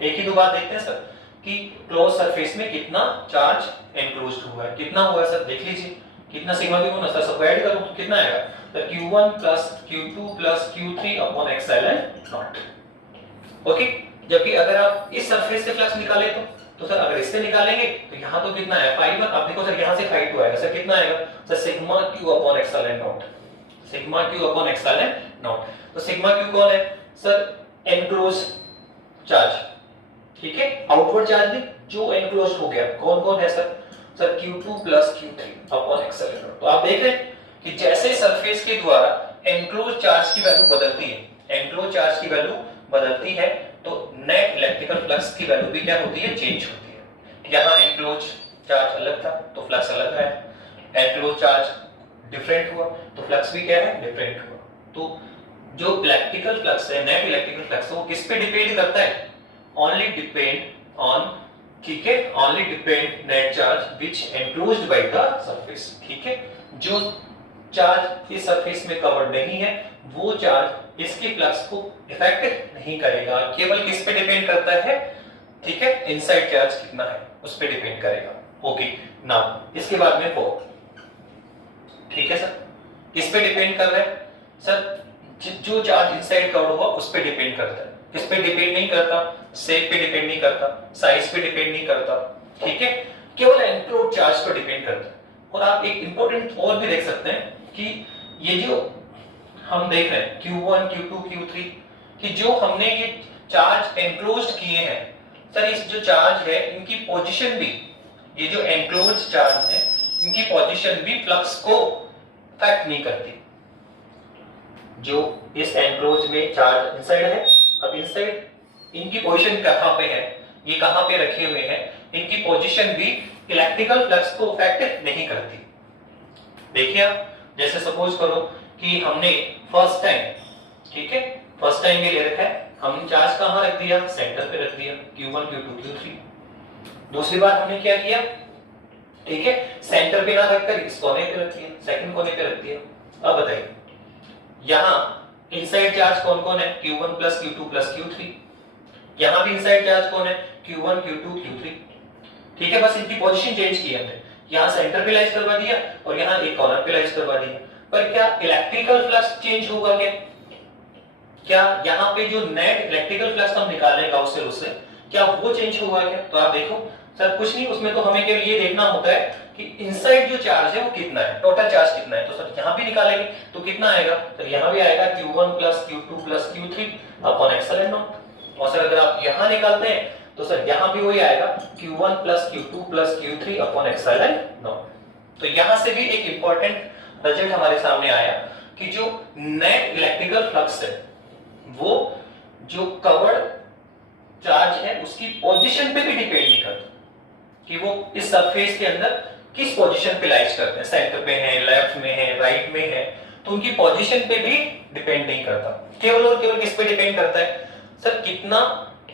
एक ही दो बात देखते हैं सर कि क्लोज सरफेस में कितना चार्ज एनक्लोज्ड हुआ है, कितना हुआ है सर, देख लीजिए कितना सिग्मा Q होना सर, सब ऐड करो तो कितना आएगा, तो Q1 + Q2 + Q3/ε0। ओके, जबकि अगर आप इस सरफेस से फ्लक्स निकाले तो सर अगर इससे निकालेंगे तो यहाँ तो कितना है φ1, अब देखो सर यहाँ से φ2 आएगा सर, कितना आएगा sir, sigma Q/ε0, sigma Q/ε0। तो सिग्मा Q कौन है सर, एनक्लोज चार्ज, ठीक है, आउटवर्ड चार्ज नहीं, जो एनक्लोज हो गया कौन कौन है sir? Sir Q2 plus Q3 upon XL. तो आप देख रहे हैं कि जैसे सरफेस के द्वारा एनक्लोज चार्ज की वैल्यू बदलती है, एनक्लोज चार्ज की वैल्यू बदलती है, तो नेट इलेक्ट्रिकल फ्लक्स की वैल्यू भी क्या होती है? चेंज होती है। यहाँ एनक्लोज चार्ज अलग था तो फ्लक्स अलग है, एनक्लोज चार्ज डिफरेंट हुआ तो फ्लक्स भी क्या है? डिफरेंट हुआ। तो जो इलेक्ट्रिकल फ्लक्स है, नेट इलेक्ट्रिकल फ्लक्स, वो किस पे डिपेंड करता है? ओनली डिपेंड ऑन, ठीक है, only depend net charge which enclosed by the surface. ठीक है, जो चार्ज इस सरफेस में कवर्ड नहीं है वो चार्ज इसके फ्लक्स को इफेक्ट नहीं करेगा, केवल किस पे डिपेंड करता है? ठीक है, इनसाइड चार्ज कितना है उस पे डिपेंड करेगा। ओके, नाउ इसके बाद में फोर, ठीक है सर, किस पे डिपेंड कर रहा है? सर जो चार्ज इनसाइड कवर्ड हुआ उस पे डिपेंड करता है, किस पे डिपेंड नहीं करता? शेप पे डिपेंड नहीं करता, साइज पे डिपेंड नहीं करता, ठीक है, केवल एनक्लोज्ड चार्ज पे डिपेंड करता है। और आप एक इंपॉर्टेंट और भी देख सकते हैं कि ये जो हम देख रहे हैं Q1, Q2, Q3 कि जो हमने ये चार्ज एनक्लोज्ड किए हैं, सर इस जो चार्ज है इनकी पोजीशन भी, ये जो एनक्लोज्ड चार्ज है इनकी पोजीशन भी फ्लक्स को इफेक्ट नहीं करती। जो इस एनक्लोज में चार्ज इनसाइड है, अब इनसाइड इनकी पोजीशन कहां पे है? ये कहां पे रखे हुए हैं? इनकी पोजीशन भी इलेक्ट्रिकल फ्लक्स को इफेक्ट नहीं करती। देखिए आप, जैसे सपोज करो कि हमने फर्स्ट टाइम, ठीक है, फर्स्ट टाइम ये ले रखा है, हमने चार्ज कहां रख दिया? सेंटर पे रख दिया, Q1, Q2, Q3। दूसरी बार हमने क्या किया? ठीक है, सेंटर पे ना रखकर इस कोने पे रख दिया, सेकंड कोने पे रख दिया। अब बताइए यहां इनसाइड चार्ज कौन कौन है? Q1 plus Q2 plus Q3। यहां भी इनसाइड चार्ज कौन है? Q1, Q2, Q3। ठीक है, बस इनकी पोजीशन चेंज की हमने, यहां सेंटर पे लाइज करवा दिया और यहां एक कॉर्नर पे लाइज करवा दिया। पर क्या इलेक्ट्रिकल फ्लक्स चेंज होगा क्या? क्या यहाँ पे जो नेट इलेक्ट्रिकल फ्लक्स हम निकाल रहे हैं गाउस से उससे, क्या वो चेंज होगा क्या? तो आप देखो सर कुछ नहीं, उसमें तो हमें केवल ये देखना होता है कि इनसाइड जो चार्ज है वो कितना है, टोटल चार्ज कितना है। तो सर यहाँ भी निकालेंगे तो कितना आएगा? तो यहाँ भी आएगा Q1 plus Q2 plus Q3 upon epsilon not. और सर अगर आप यहाँ निकालते हैं तो सर यहाँ भी वही आएगा Q1 plus Q2 plus Q3 upon epsilon not. तो यहाँ से भी एक इंपॉर्टेंट रिजल्ट हमारे सामने आया कि जो नेट इलेक्ट्रिकल फ्लक्स है वो जो कवर्ड चार्ज है उसकी पोजीशन पे भी डिपेंड नहीं करता कि वो इस सरफेस के अंदर किस पोजीशन पे लाइज करते हैं, सेंटर पे है, लेफ्ट में है, राइट में है, तो उनकी पोजीशन पे भी डिपेंड नहीं करता। केवल और केवल किस पे डिपेंड करता है? सर कितना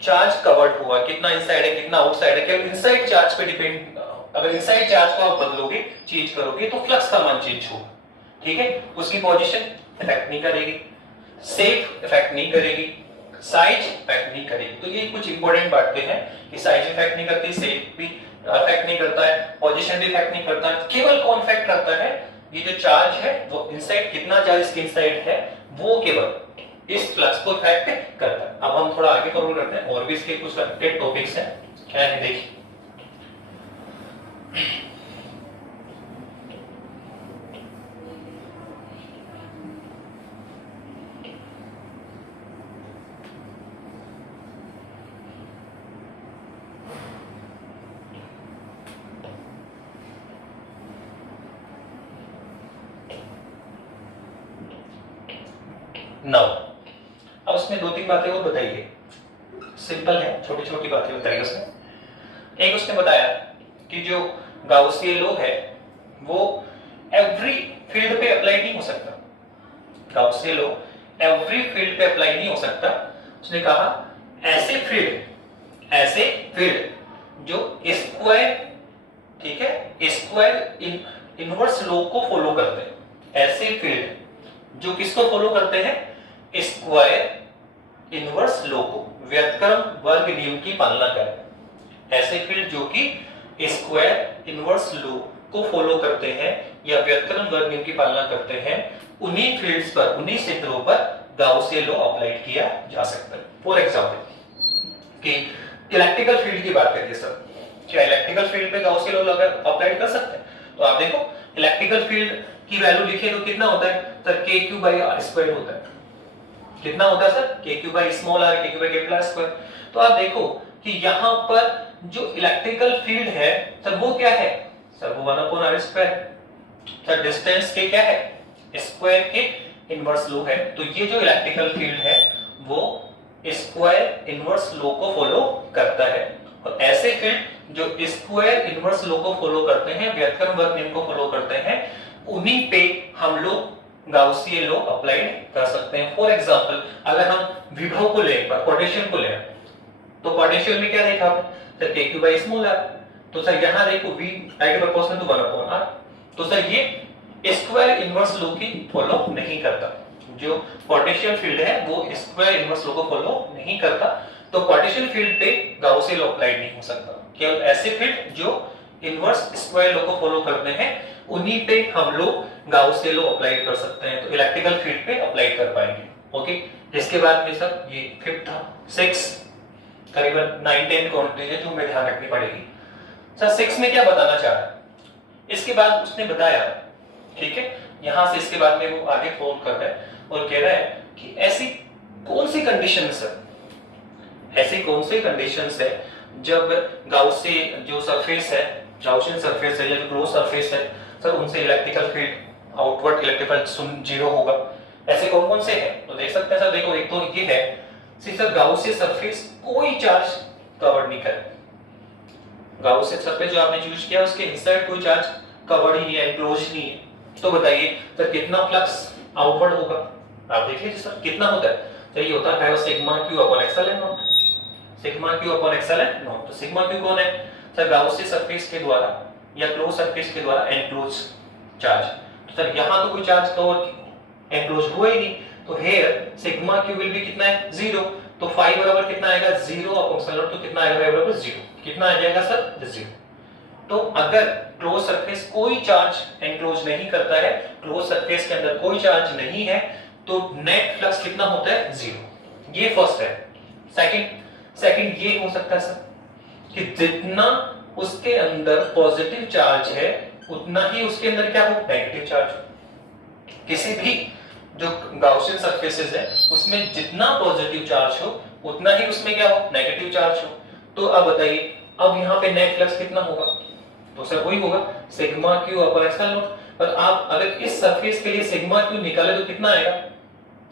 चार्ज कवर्ड हुआ, कितना इनसाइड है, कितना आउटसाइड है, केवल इनसाइड चार्ज पे डिपेंड। अगर इनसाइड चार्ज को आप बदलोगे, चेंज करोगे तो फ्लक्स का मान चेंज होगा। ठीक है, उसकी पोजीशन इफेक्ट नहीं करेगी, शेप इफेक्ट नहीं करेगी, साइज इफेक्ट नहीं करेगी। तो ये कुछ इंपॉर्टेंट बातें हैं कि साइज इफेक्ट नहीं करती, शेप भी इफेक्ट नहीं करता है, पोजीशन भी इफेक्ट नहीं करता है। केवल कौन इफेक्ट करता है? ये जो चार्ज है वो इनसाइड, कितना चार्ज इसके इनसाइड है वो केवल इस फ्लक्स को इफेक्ट करता है। अब हम थोड़ा आगे फॉरवर्ड करते हैं, और भी इसके कुछ कनेक्टेड टॉपिक्स हैं, क्या है देखिए। नाउ अब उसमें दो तीन बातें और बताइए, सिंपल है, छोटी छोटी बातें बताइए उसमें। एक उसने बताया कि जो गाउसियन लॉ है वो एवरी फील्ड पे अप्लाई नहीं हो सकता। गाउसियन लॉ एवरी फील्ड पे अप्लाई नहीं हो सकता। उसने कहा ऐसे फील्ड जो स्क्वायर, ठीक है, स्क्वायर इनवर्स लॉ को फॉलो करते हैं, ऐसे फील्ड जो किसको फॉलो करते हैं? स्क्वायर इनवर्स लॉ को, व्युत्क्रम वर्ग नियम की पालना करें। ऐसे फील्ड जो कि स्क्वायर इनवर्स लॉ को फॉलो करते हैं या व्युत्क्रम वर्ग नियम की पालना करते हैं, उन्हीं फील्ड्स पर, उन्हीं क्षेत्रों पर गाउसियन लॉ अप्लाई किया जा सकता है। फॉर एग्जांपल कि इलेक्ट्रिकल फील्ड की बात करिए सर, क्या इलेक्ट्रिकल फील्ड पे गाउसियन लॉ अप्लाई कर सकते हैं? तो आप देखो इलेक्ट्रिकल फील्ड की वैल्यू लिखे तो कितना होता है सर? k3/r² होता है। कितना होता है sir? k3 by small r, k3 by capital R²। तो आप देखो कि यहां पर जो इलेक्ट्रिकल फील्ड है सर वो क्या है सर, वो 1/r²। सर डिस्टेंस के क्या है, स्क्वायर के इनवर्स लो है। तो ये जो इलेक्ट्रिकल फील्ड है वो स्क्वायर इनवर्स लो को फॉलो करता है। और ऐसे फील्ड जो स्क्वायर इनवर्स लो को फॉलो करते हैं, व्युत्क्रम वर्ग नियम को फॉलो करते हैं, उन्हीं पे हम लोग गाउसियन लॉ अप्लाइड कर सकते हैं। फॉर एग्जांपल अगर हम विभव को लें, पोटेंशियल को लें, तो पोटेंशियल में क्या देखा आपने सर, k⁻r। तो सर यहां देखो v directly proportional to 1/r। तो सर ये स्क्वायर इनवर्स लॉ की फॉलो नहीं करता। जो पोटेंशियल फील्ड है वो स्क्वायर इनवर्स लॉ को फॉलो नहीं करता। तो पोटेंशियल फील्ड पे गाउसियन लॉ अप्लाइड नहीं हो सकता। केवल ऐसे फील्ड जो इनवर्स स्क्वायर लॉ को फॉलो करते हैं उन्हीं पे हम लोग गाउसियन लॉ अप्लाई कर सकते हैं। तो इलेक्ट्रिकल फील्ड पे अप्लाई कर पाएंगे। ओके, इसके बाद में सर ये 5th था, 6 करीबन 9-10 क्वांटिटी है जो हमें ध्यान रखनी पड़ेगी। सर 6 में क्या बताना चाह रहा है, इसके बाद उसने बताया, ठीक है, यहां से इसके बाद में वो आगे फोन कर रहा है और कह रहा है कि ऐसी कौन सी कंडीशन सर, ऐसी कौन सी कंडीशंस है जब गाउसियन जो सरफेस है, गाउसियन सरफेस है या जो क्लोज सरफेस है सर, उनसे electrical field outward electrical field 0 होगा। ऐसे कौन कौन से हैं तो देख सकते हैं सर। देखो एक तो ये है सर, गाउसियन सरफेस कोई चार्ज कवर नहीं करे। गाउसियन सरफेस जो आपने चूज किया उसके इनसाइड कोई चार्ज कवर्ड ही नहीं है, एनक्लोज नहीं है। तो बताइए सर कितना फ्लक्स आउटवर्ड होगा, आप देख लीजिए सर कितना होता है। तो ये होता है sigma q upon epsilon naught, sigma q upon epsilon naught. तो सिग्मा क्यू कौन है सर, गाउसियन सरफेस के द्वारा या क्लोज सरफेस के द्वारा एनक्लोज चार्ज। तो सर यहां तो कोई चार्ज कवर एनक्लोज हुआ ही नहीं, तो here sigma Q will be कितना है 0। तो 5 बराबर कितना आएगा 0 अपॉन एक्सएलएन। तो कितना आएगा बराबर 0, कितना आ जाएगा सर 0। तो अगर क्लोज सरफेस कोई चार्ज एनक्लोज नहीं करता है, क्लोज सरफेस के अंदर कोई चार्ज नहीं है, तो नेट फ्लक्स कितना होता है 0। ये फर्स्ट है। सेकंड ये हो सकता है सर कि जितना उसके अंदर पॉजिटिव चार्ज है उतना ही उसके अंदर क्या हो, नेगेटिव चार्ज। किसी भी जो गाउसियन सरफेसेस है उसमें जितना पॉजिटिव चार्ज हो उतना ही उसमें क्या हो, नेगेटिव चार्ज हो। तो अब बताइए अब यहाँ पे नेट फ्लक्स कितना होगा, तो सर वही होगा sigma q upon epsilon not. पर आप अगर इस सरफेस के लिए सिग्मा क्यू निकाले तो कितना आएगा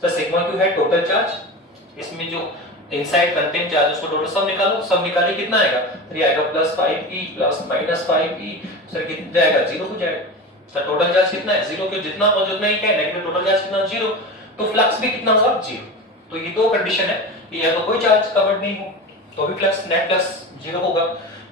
सर, सिग्मा क्यू है टोटल चार्ज, इसमें जो इनसाइड कंटेंट चार्ज उसको टोटल सब निकालो, सब निकाले कितना आएगा, तो ये आएगा +5e प्लस -5e। सर कितना जाएगा 0 हो जाएगा। सर टोटल चार्ज कितना है 0, क्यों जितना पॉजिटिव नहीं क्या है नेगेटिव, टोटल चार्ज कितना 0, तो फ्लक्स भी कितना होगा 0। तो ये दो कंडीशन है कि या तो कोई चार्ज कवर्ड नहीं हो तो भी फ्लक्स नेट फ्लक्स 0 होगा,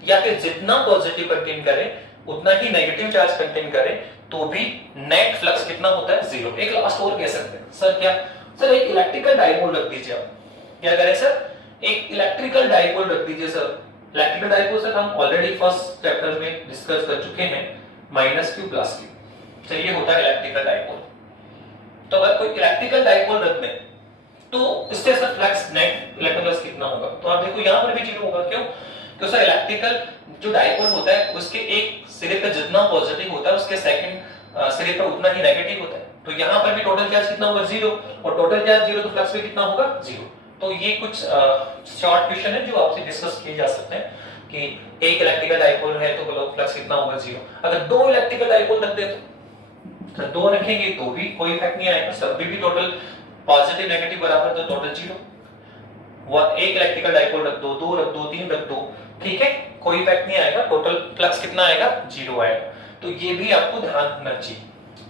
या फिर जितना पॉजिटिव कंटेन करे उतना ही नेगेटिव चार्ज कंटेन करे तो भी नेट फ्लक्स कितना होता है 0। एक लास्ट और कह सकते हैं सर क्या, सर एक इलेक्ट्रिकल डायपोल रख दीजिए। आप क्या करें सर, एक इलेक्ट्रिकल डायपोल रख दीजिए सर। इलेक्ट्रिकल डायपोल सर हम ऑलरेडी फर्स्ट चैप्टर में डिस्कस कर चुके हैं, -q + q। तो ये होता है इलेक्ट्रिकल डायपोल। तो अगर कोई इलेक्ट्रिकल डायपोल रख दें तो इससे sir flux net electric flux कितना होगा, तो आप देखो यहां पर भी 0 होगा। क्यों, क्योंकि सर इलेक्ट्रिकल जो डायपोल होता है उसके एक सिरे पे जितना पॉजिटिव होता है उसके सेकंड सिरे पर उतना ही नेगेटिव होता है। तो यहां पर भी टोटल चार्ज कितना होगा 0, और टोटल चार्ज 0 तो फ्लक्स भी कितना होगा 0। तो ये कुछ शॉर्ट क्वेश्चन है जो आपसे डिस्कस किए जा सकते हैं कि एक इलेक्ट्रिकल डायपोल है तो फ्लक्स कितना होगा 0। अगर दो इलेक्ट्रिकल डायपोल रख दे तो दो रखेंगे तो भी कोई इफेक्ट नहीं आएगा, सब भी टोटल पॉजिटिव नेगेटिव बराबर तो टोटल 0। वो एक इलेक्ट्रिकल डायपोल रख दो, 2 रख दो, 3 रख दो, ठीक है, कोई इफेक्ट नहीं आएगा, टोटल फ्लक्स कितना आएगा 0 आएगा। तो ये भी आपको ध्यान रखना चाहिए।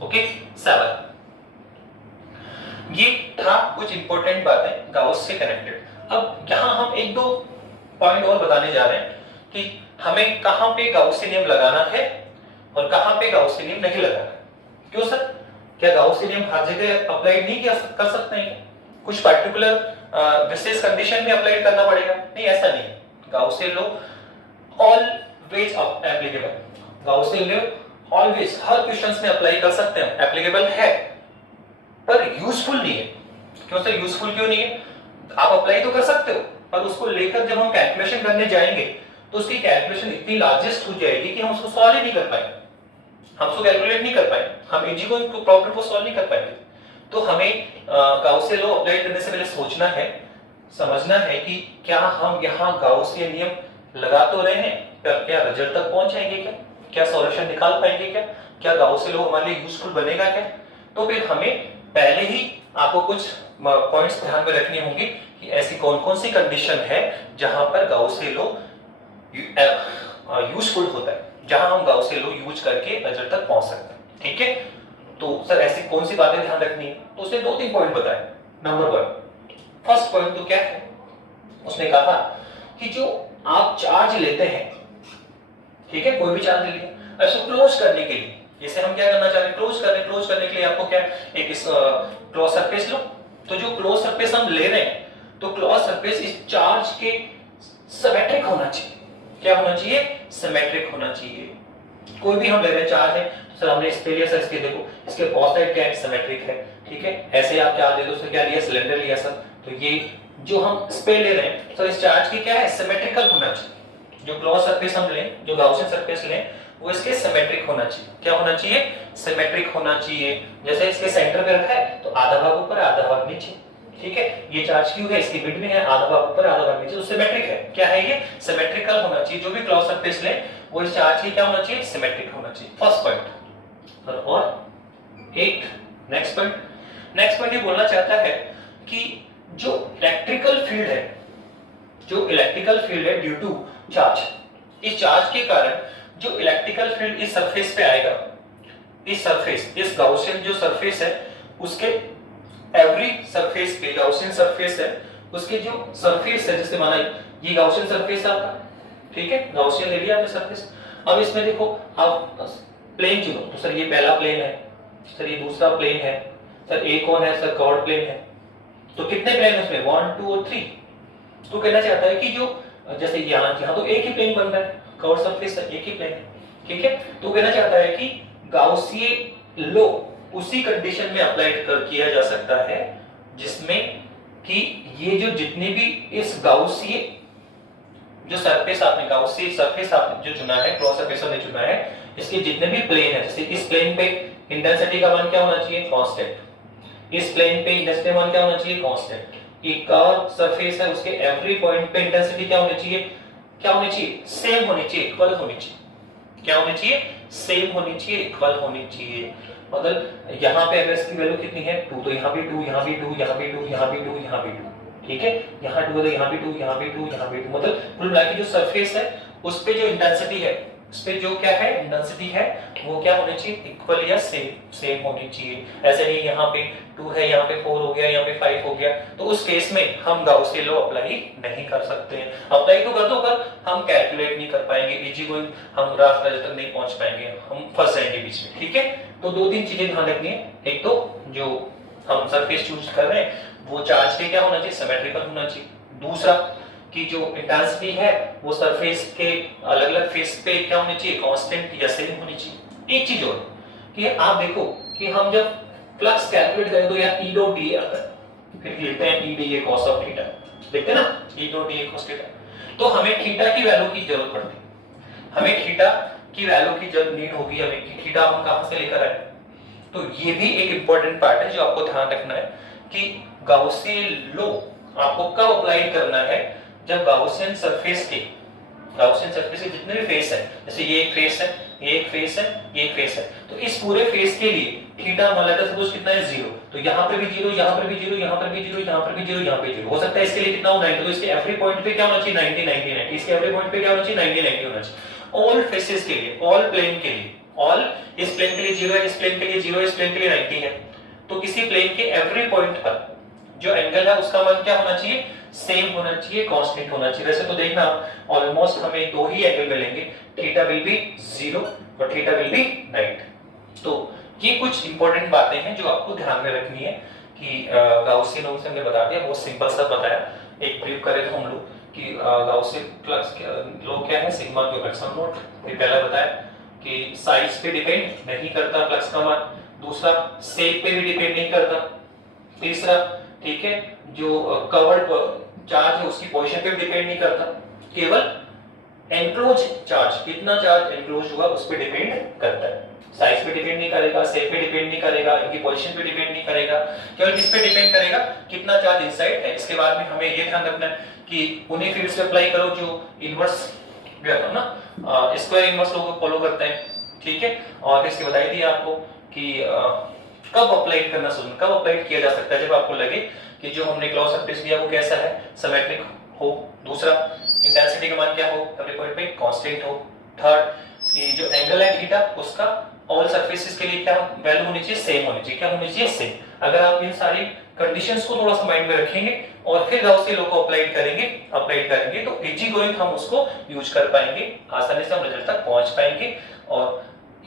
ओके 7 ये था कुछ इंपॉर्टेंट बातें गाउस से कनेक्टेड। अब यहां हम एक दो पॉइंट और बताने जा रहे हैं कि हमें कहां पे गाउस नियम लगाना है और कहां पे गाउस नियम नहीं लगाना है। क्यों सर, क्या गाउस नियम हर जगह अप्लाई नहीं कर सकते हैं, कुछ पर्टिकुलर विशेष कंडीशन में अप्लाई करना पड़ेगा? नहीं, ऐसा नहीं। Gauss law always applicable, Gauss law always हर क्वेश्चंस में अप्लाई कर सकते हैं, एप्लीकेबल है, पर यूजफुल नहीं है। क्यों सर यूजफुल क्यों नहीं है, आप अप्लाई तो कर सकते हो पर उसको लेकर जब हम कैलकुलेशन करने जाएंगे तो उसकी कैलकुलेशन इतनी लार्जेस्ट हो जाएगी कि हम उसको सॉल्व ही नहीं कर पाएंगे, हम उसको कैलकुलेट नहीं कर पाएंगे, हम इजी को प्रॉब्लम को सॉल्व नहीं कर पाएंगे। तो हमें गाउस लॉ अप्लाई करने से पहले सोचना है, समझना है कि क्या हम यहाँ गाउस नियम लगा तो रहे हैं, क्या रिजल्ट तक पहुंच जाएंगे, क्या सॉल्यूशन निकाल पाएंगे, क्या गाउस लॉ हमारे लिए यूजफुल बनेगा क्या? तो फिर हमें पहले ही आपको कुछ पॉइंट्स ध्यान में रखने होंगे कि ऐसी कौन कौन सी कंडीशन है जहां पर गाउस लॉ यूजफुल होता है, जहां हम गाउस लॉ यूज करके रिजल्ट तक पहुंच सकते हैं। ठीक है, तो सर ऐसी कौन सी बातें ध्यान रखनी है? तो उसने 2-3 पॉइंट बताए। नंबर 1, फर्स्ट पॉइंट तो क्या है, उसने कहा कि जो आप चार्ज लेते हैं, ठीक है, कोई भी चार्ज ले लिया, इसको क्लोज करने के लिए, जैसे हम क्या करना चाह रहे हैं, क्लोज करने के लिए आपको क्या एक क्लोज सरफेस लो। तो जो क्लोज सरफेस हम ले रहे हैं, तो क्लोज सरफेस इस चार्ज के सिमेट्रिक होना चाहिए। क्या होना चाहिए? सिमेट्रिक होना चाहिए। कोई भी हम ले रहे हैं चार्ज है, तो सर हमने इस पे लिया, सर इसके देखो इसके अपोजिट क्या है, सिमेट्रिक है। ठीक है, ऐसे आप चार्ज ले लो, सर क्या लिया, सिलेंडर लिया सर, तो ये जो हम इस पे ले रहे हैं, तो इस चार्ज की क्या है, सिमेट्रिकल होना चाहिए। जो क्लोज सरफेस हम लें, जो गाउसियन सरफेस लें, वो इसके सिमेट्रिक होना चाहिए। क्या होना चाहिए? सिमेट्रिक होना चाहिए। जैसे इसके सेंटर पे रखा है, तो आधा भाग ऊपर आधा भाग नीचे। ठीक है, ये चार्ज क्यों है, इसके मिड में है, आधा भाग ऊपर आधा भाग नीचे, तो सिमेट्रिक है। क्या है ये? सिमेट्रिकल होना चाहिए। जो भी क्लोज सरफेस ले, वो इस चार्ज की क्या होना चाहिए, सिमेट्रिक होना चाहिए। First point. और एक नेक्स्ट पॉइंट ये बोलना चाहता है कि जो इलेक्ट्रिकल फील्ड है ड्यू टू चार्ज, इस चार्ज के कारण जो इलेक्ट्रिकल फील्ड इस सरफेस पे आएगा, इस गाउसियन जो सरफेस है, उसके एवरी सरफेस पे, गाउसियन सरफेस है, उसके जो सरफेस है, जैसे माना ये गाउसियन सरफेस है आपका, ठीक है, गाउसियन ले लिया आपने सरफेस। अब इसमें देखो आप प्लेन चुनो, तो सर ये पहला प्लेन है, सर ये दूसरा प्लेन है, सर एक कौन है, सर कर्व्ड प्लेन है। तो कितने प्लेन उसमें, 1 2 और 3। तो कहना चाहता है कि जो जैसे यहाँ तो एक ही प्लेन बन रहा है, कर्व्ड सरफेस है, एक ही प्लेन है। ठीक है, तो कहना चाहता है कि गाउसियन लॉ उसी कंडीशन में अप्लाई किया जा सकता है जिसमें कि ये जो जितने भी इस गाउसियन जो सरफेस आपने जो चुना है, क्रॉस सरफेस ने चुना है, इसके जितने भी प्लेन है, जैसे इस प्लेन पे इंटेंसिटी का मान क्या होना चाहिए, कांस्टेंट। इस प्लेन पे इंटेंसिटी मान क्या होना चाहिए, कांस्टेंट। एक कर्व सरफेस है, उसके एवरी पॉइंट पे इंटेंसिटी क्या होनी चाहिए, सेम होनी चाहिए, इक्वल होनी चाहिए। क्या होनी चाहिए? सेम होनी चाहिए, इक्वल होनी चाहिए। मतलब यहाँ पे अगर इसकी वैल्यू कितनी है, 2, तो यहाँ भी 2, यहाँ भी 2, यहाँ भी 2, यहाँ भी 2, यहाँ भी 2। ठीक है, यहाँ 2 है तो यहाँ भी 2, यहाँ भी 2, यहाँ भी 2। मतलब कुल मिला के जो सरफेस है, उस पे जो इंटेंसिटी है, उस पे जो क्या है, इंटेंसिटी है, वो क्या होनी चाहिए, इक्वल या सेम होनी चाहिए। ऐसे नहीं यहाँ पे 2 है, यहाँ पे 4 हो गया, यहाँ पे 5 हो गया, तो उस केस में हम गाउसियन लॉ अप्लाई नहीं कर सकते हैं। अप्लाई तो कर दो, पर हम कैलकुलेट नहीं कर पाएंगे, इजी गोइंग हम रास्ते तक नहीं पहुंच पाएंगे, हम फंस जाएंगे बीच में। ठीक है, तो 2-3 चीजें ध्यान रखनी है। एक तो जो हम सरफेस चूज कर रहे हैं, वो चार्ज के क्या होना चाहिए, सिमेट्रिकल होना चाहिए। दूसरा कि जो इंटेंसिटी है, वो सरफेस के अलग-अलग फेस पे क्या होनी चाहिए, कांस्टेंट या सेम होनी चाहिए। एक चीज और कि आप देखो कि हम जब फ्लक्स कैलकुलेट करें तो यार E डॉट dA आता है, फिर लिखते हैं E dA cos of theta, देखते हैं ना, E dot dA cos theta. तो हमें थीटा की वैल्यू की जरूरत पड़ती है, हमें थीटा की वैल्यू की जब नीड होगी हमें कि थीटा हम कहां से लेकर आए। तो ये भी एक इंपॉर्टेंट पार्ट है जो आपको ध्यान रखना है कि गाउसियन लॉ आपको कब अप्लाई करना है, जब गाउसियन सरफेस के जितने भी फेस है, जैसे ये एक फेस है, ये एक फेस है, ये एक फेस है, तो इस पूरे फेस के लिए थीटा मान लेते हैं सपोज कितना है, 0। तो यहाँ पर भी 0, यहाँ पर भी 0, यहाँ पर भी 0, यहाँ पर भी 0, यहाँ पे 0 हो सकता है। इसके लिए कितना हो, 90। तो इसके एवरी पॉइंट पे क्या होना चाहिए, 90 90 90। इसके एवरी पॉइंट पे क्या होना चाहिए, 90 90 होना चाहिए। ऑल फेसेस के लिए, ऑल प्लेन के लिए, ऑल इस प्लेन के लिए 0 है, इस प्लेन के लिए 0 है, इस प्लेन के लिए 90 है। तो किसी प्लेन के एवरी पॉइंट पर जो एंगल है उसका मान क्या होना चाहिए, सेम होना चाहिए, कांस्टेंट होना चाहिए। वैसे तो देखना ऑलमोस्ट हमें 2 ही एंगल मिलेंगे, थीटा विल बी 0 और थीटा विल बी 90। तो ये कुछ इंपॉर्टेंट बातें हैं जो आपको ध्यान में रखनी है कि गाउसियन लॉ से हमने बता दिया, बहुत सिंपल सा बताया। एक ब्रीफ करें तो हम लोग कि गाउसियन फ्लक्स लॉ क्या है, सिग्मा क्यू मैक्सिमम नोट, ये पहला बताया कि साइज पे डिपेंड नहीं करता फ्लक्स का मान। दूसरा शेप पे भी डिपेंड नहीं करता। तीसरा, ठीक है, जो कवर्ड चार्ज है उसकी पोजीशन पे डिपेंड नहीं करता, केवल एनक्लोज चार्ज, कितना चार्ज एनक्लोज हुआ उस पे डिपेंड करता है। साइज पे डिपेंड नहीं करेगा, शेप पे डिपेंड नहीं करेगा, इनकी पोजीशन पे डिपेंड नहीं करेगा, केवल किस पे डिपेंड करेगा, कितना चार्ज इनसाइड है। इसके बाद में हमें ये ध्यान रखना है कि उन्हीं फील्ड्स पे अप्लाई करो जो इनवर्स ना स्क्वायर इनवर्स लॉ को फॉलो करते हैं, ठीक है। और इसकी बताई दी आपको कि कब अप्लाइड करना सुन कब अप्लाइड किया जा सकता है, जब आपको लगे कि जो हमने क्लॉज सरफेस लिया वो कैसा है, सिमेट्रिक हो, दूसरा इंटेंसिटी का मान क्या हो, एवरी पॉइंट पे कांस्टेंट हो, थर्ड ये जो एंगल है थीटा उसका ऑल सरफेसेस के लिए क्या वैल्यू होनी चाहिए, सेम होनी चाहिए, क्या होनी चाहिए, सेम। अगर आप इन सारी कंडीशंस को थोड़ा सा माइंड में रखेंगे और फिर गाउस लॉ को अप्लाई करेंगे तो इजी गोइंग हम उसको यूज कर पाएंगे, आसानी से हम रिजल्ट तक पहुंच पाएंगे। और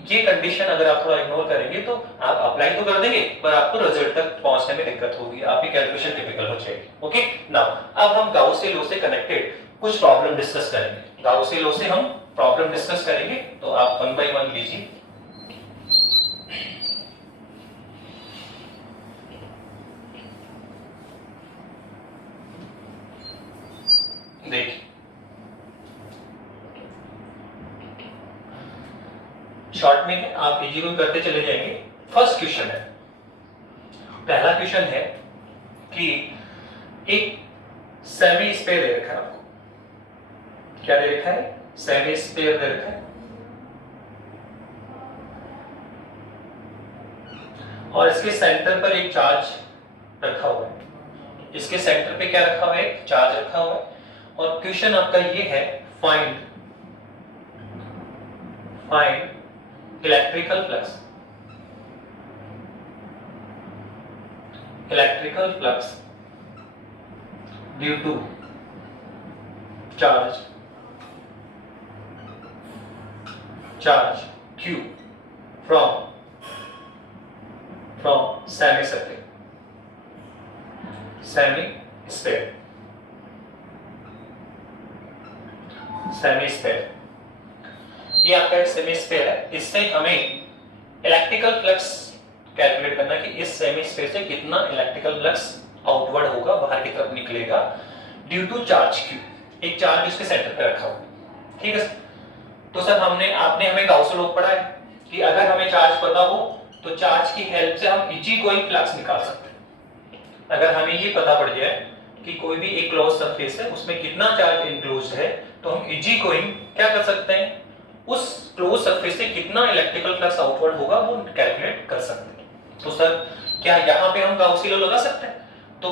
ये कंडीशन अगर आप थोड़ा इग्नोर करेंगे तो आप अप्लाई तो कर देंगे पर आपको रिजल्ट तक पहुंचने में दिक्कत होगी, आपकी कैलकुलेशन टिपिकल हो जाएगी। ओके, नाउ अब हम गाउस लॉ से कनेक्टेड कुछ प्रॉब्लम डिस्कस करेंगे। गाउस लॉ से हम प्रॉब्लम डिस्कस करेंगे, तो आप वन बाय वन लीजिए। देखिए शॉर्ट में है, आप इजी को करते चले जाएंगे। फर्स्ट क्वेश्चन है, पहला क्वेश्चन है कि एक सेमी स्फीयर दे रखा है आपको, क्या दे रखा है, सेमी स्फीयर दे रखा है और इसके सेंटर पर एक चार्ज रखा हुआ है, इसके सेंटर पे क्या रखा हुआ है, एक चार्ज रखा हुआ है। और क्वेश्चन आपका ये है find electrical flux due to charge Q from semi sphere. ये आपका एक सेमी स्फीयर है, इससे हमें इलेक्ट्रिकल फ्लक्स कैलकुलेट करना कि इस सेमी स्फीयर से कितना इलेक्ट्रिकल फ्लक्स आउटवर्ड होगा, बाहर की तरफ निकलेगा ड्यू टू चार्ज Q, एक चार्ज उसके सेंटर पे रखा हुआ, ठीक है। तो सर आपने हमें गाउस लॉ पढ़ा है कि अगर हमें चार्ज पता हो तो चार्ज की हेल्प से हम इजी गोइंग फ्लक्स निकाल सकते हैं। अगर हमें ये पता पड़ जाए कि कोई भी एक क्लोज सरफेस है उसमें कितना चार्ज इंक्लोज्ड है तो हम इजी गोइंग क्या कर सकते हैं, उस क्लोज सरफेस से कितना इलेक्ट्रिकल फ्लक्स आउटवर्ड होगा वो कैलकुलेट कर सकते हैं। तो सर क्या यहाँ पे हम गाउस लॉ लगा सकते हैं? तो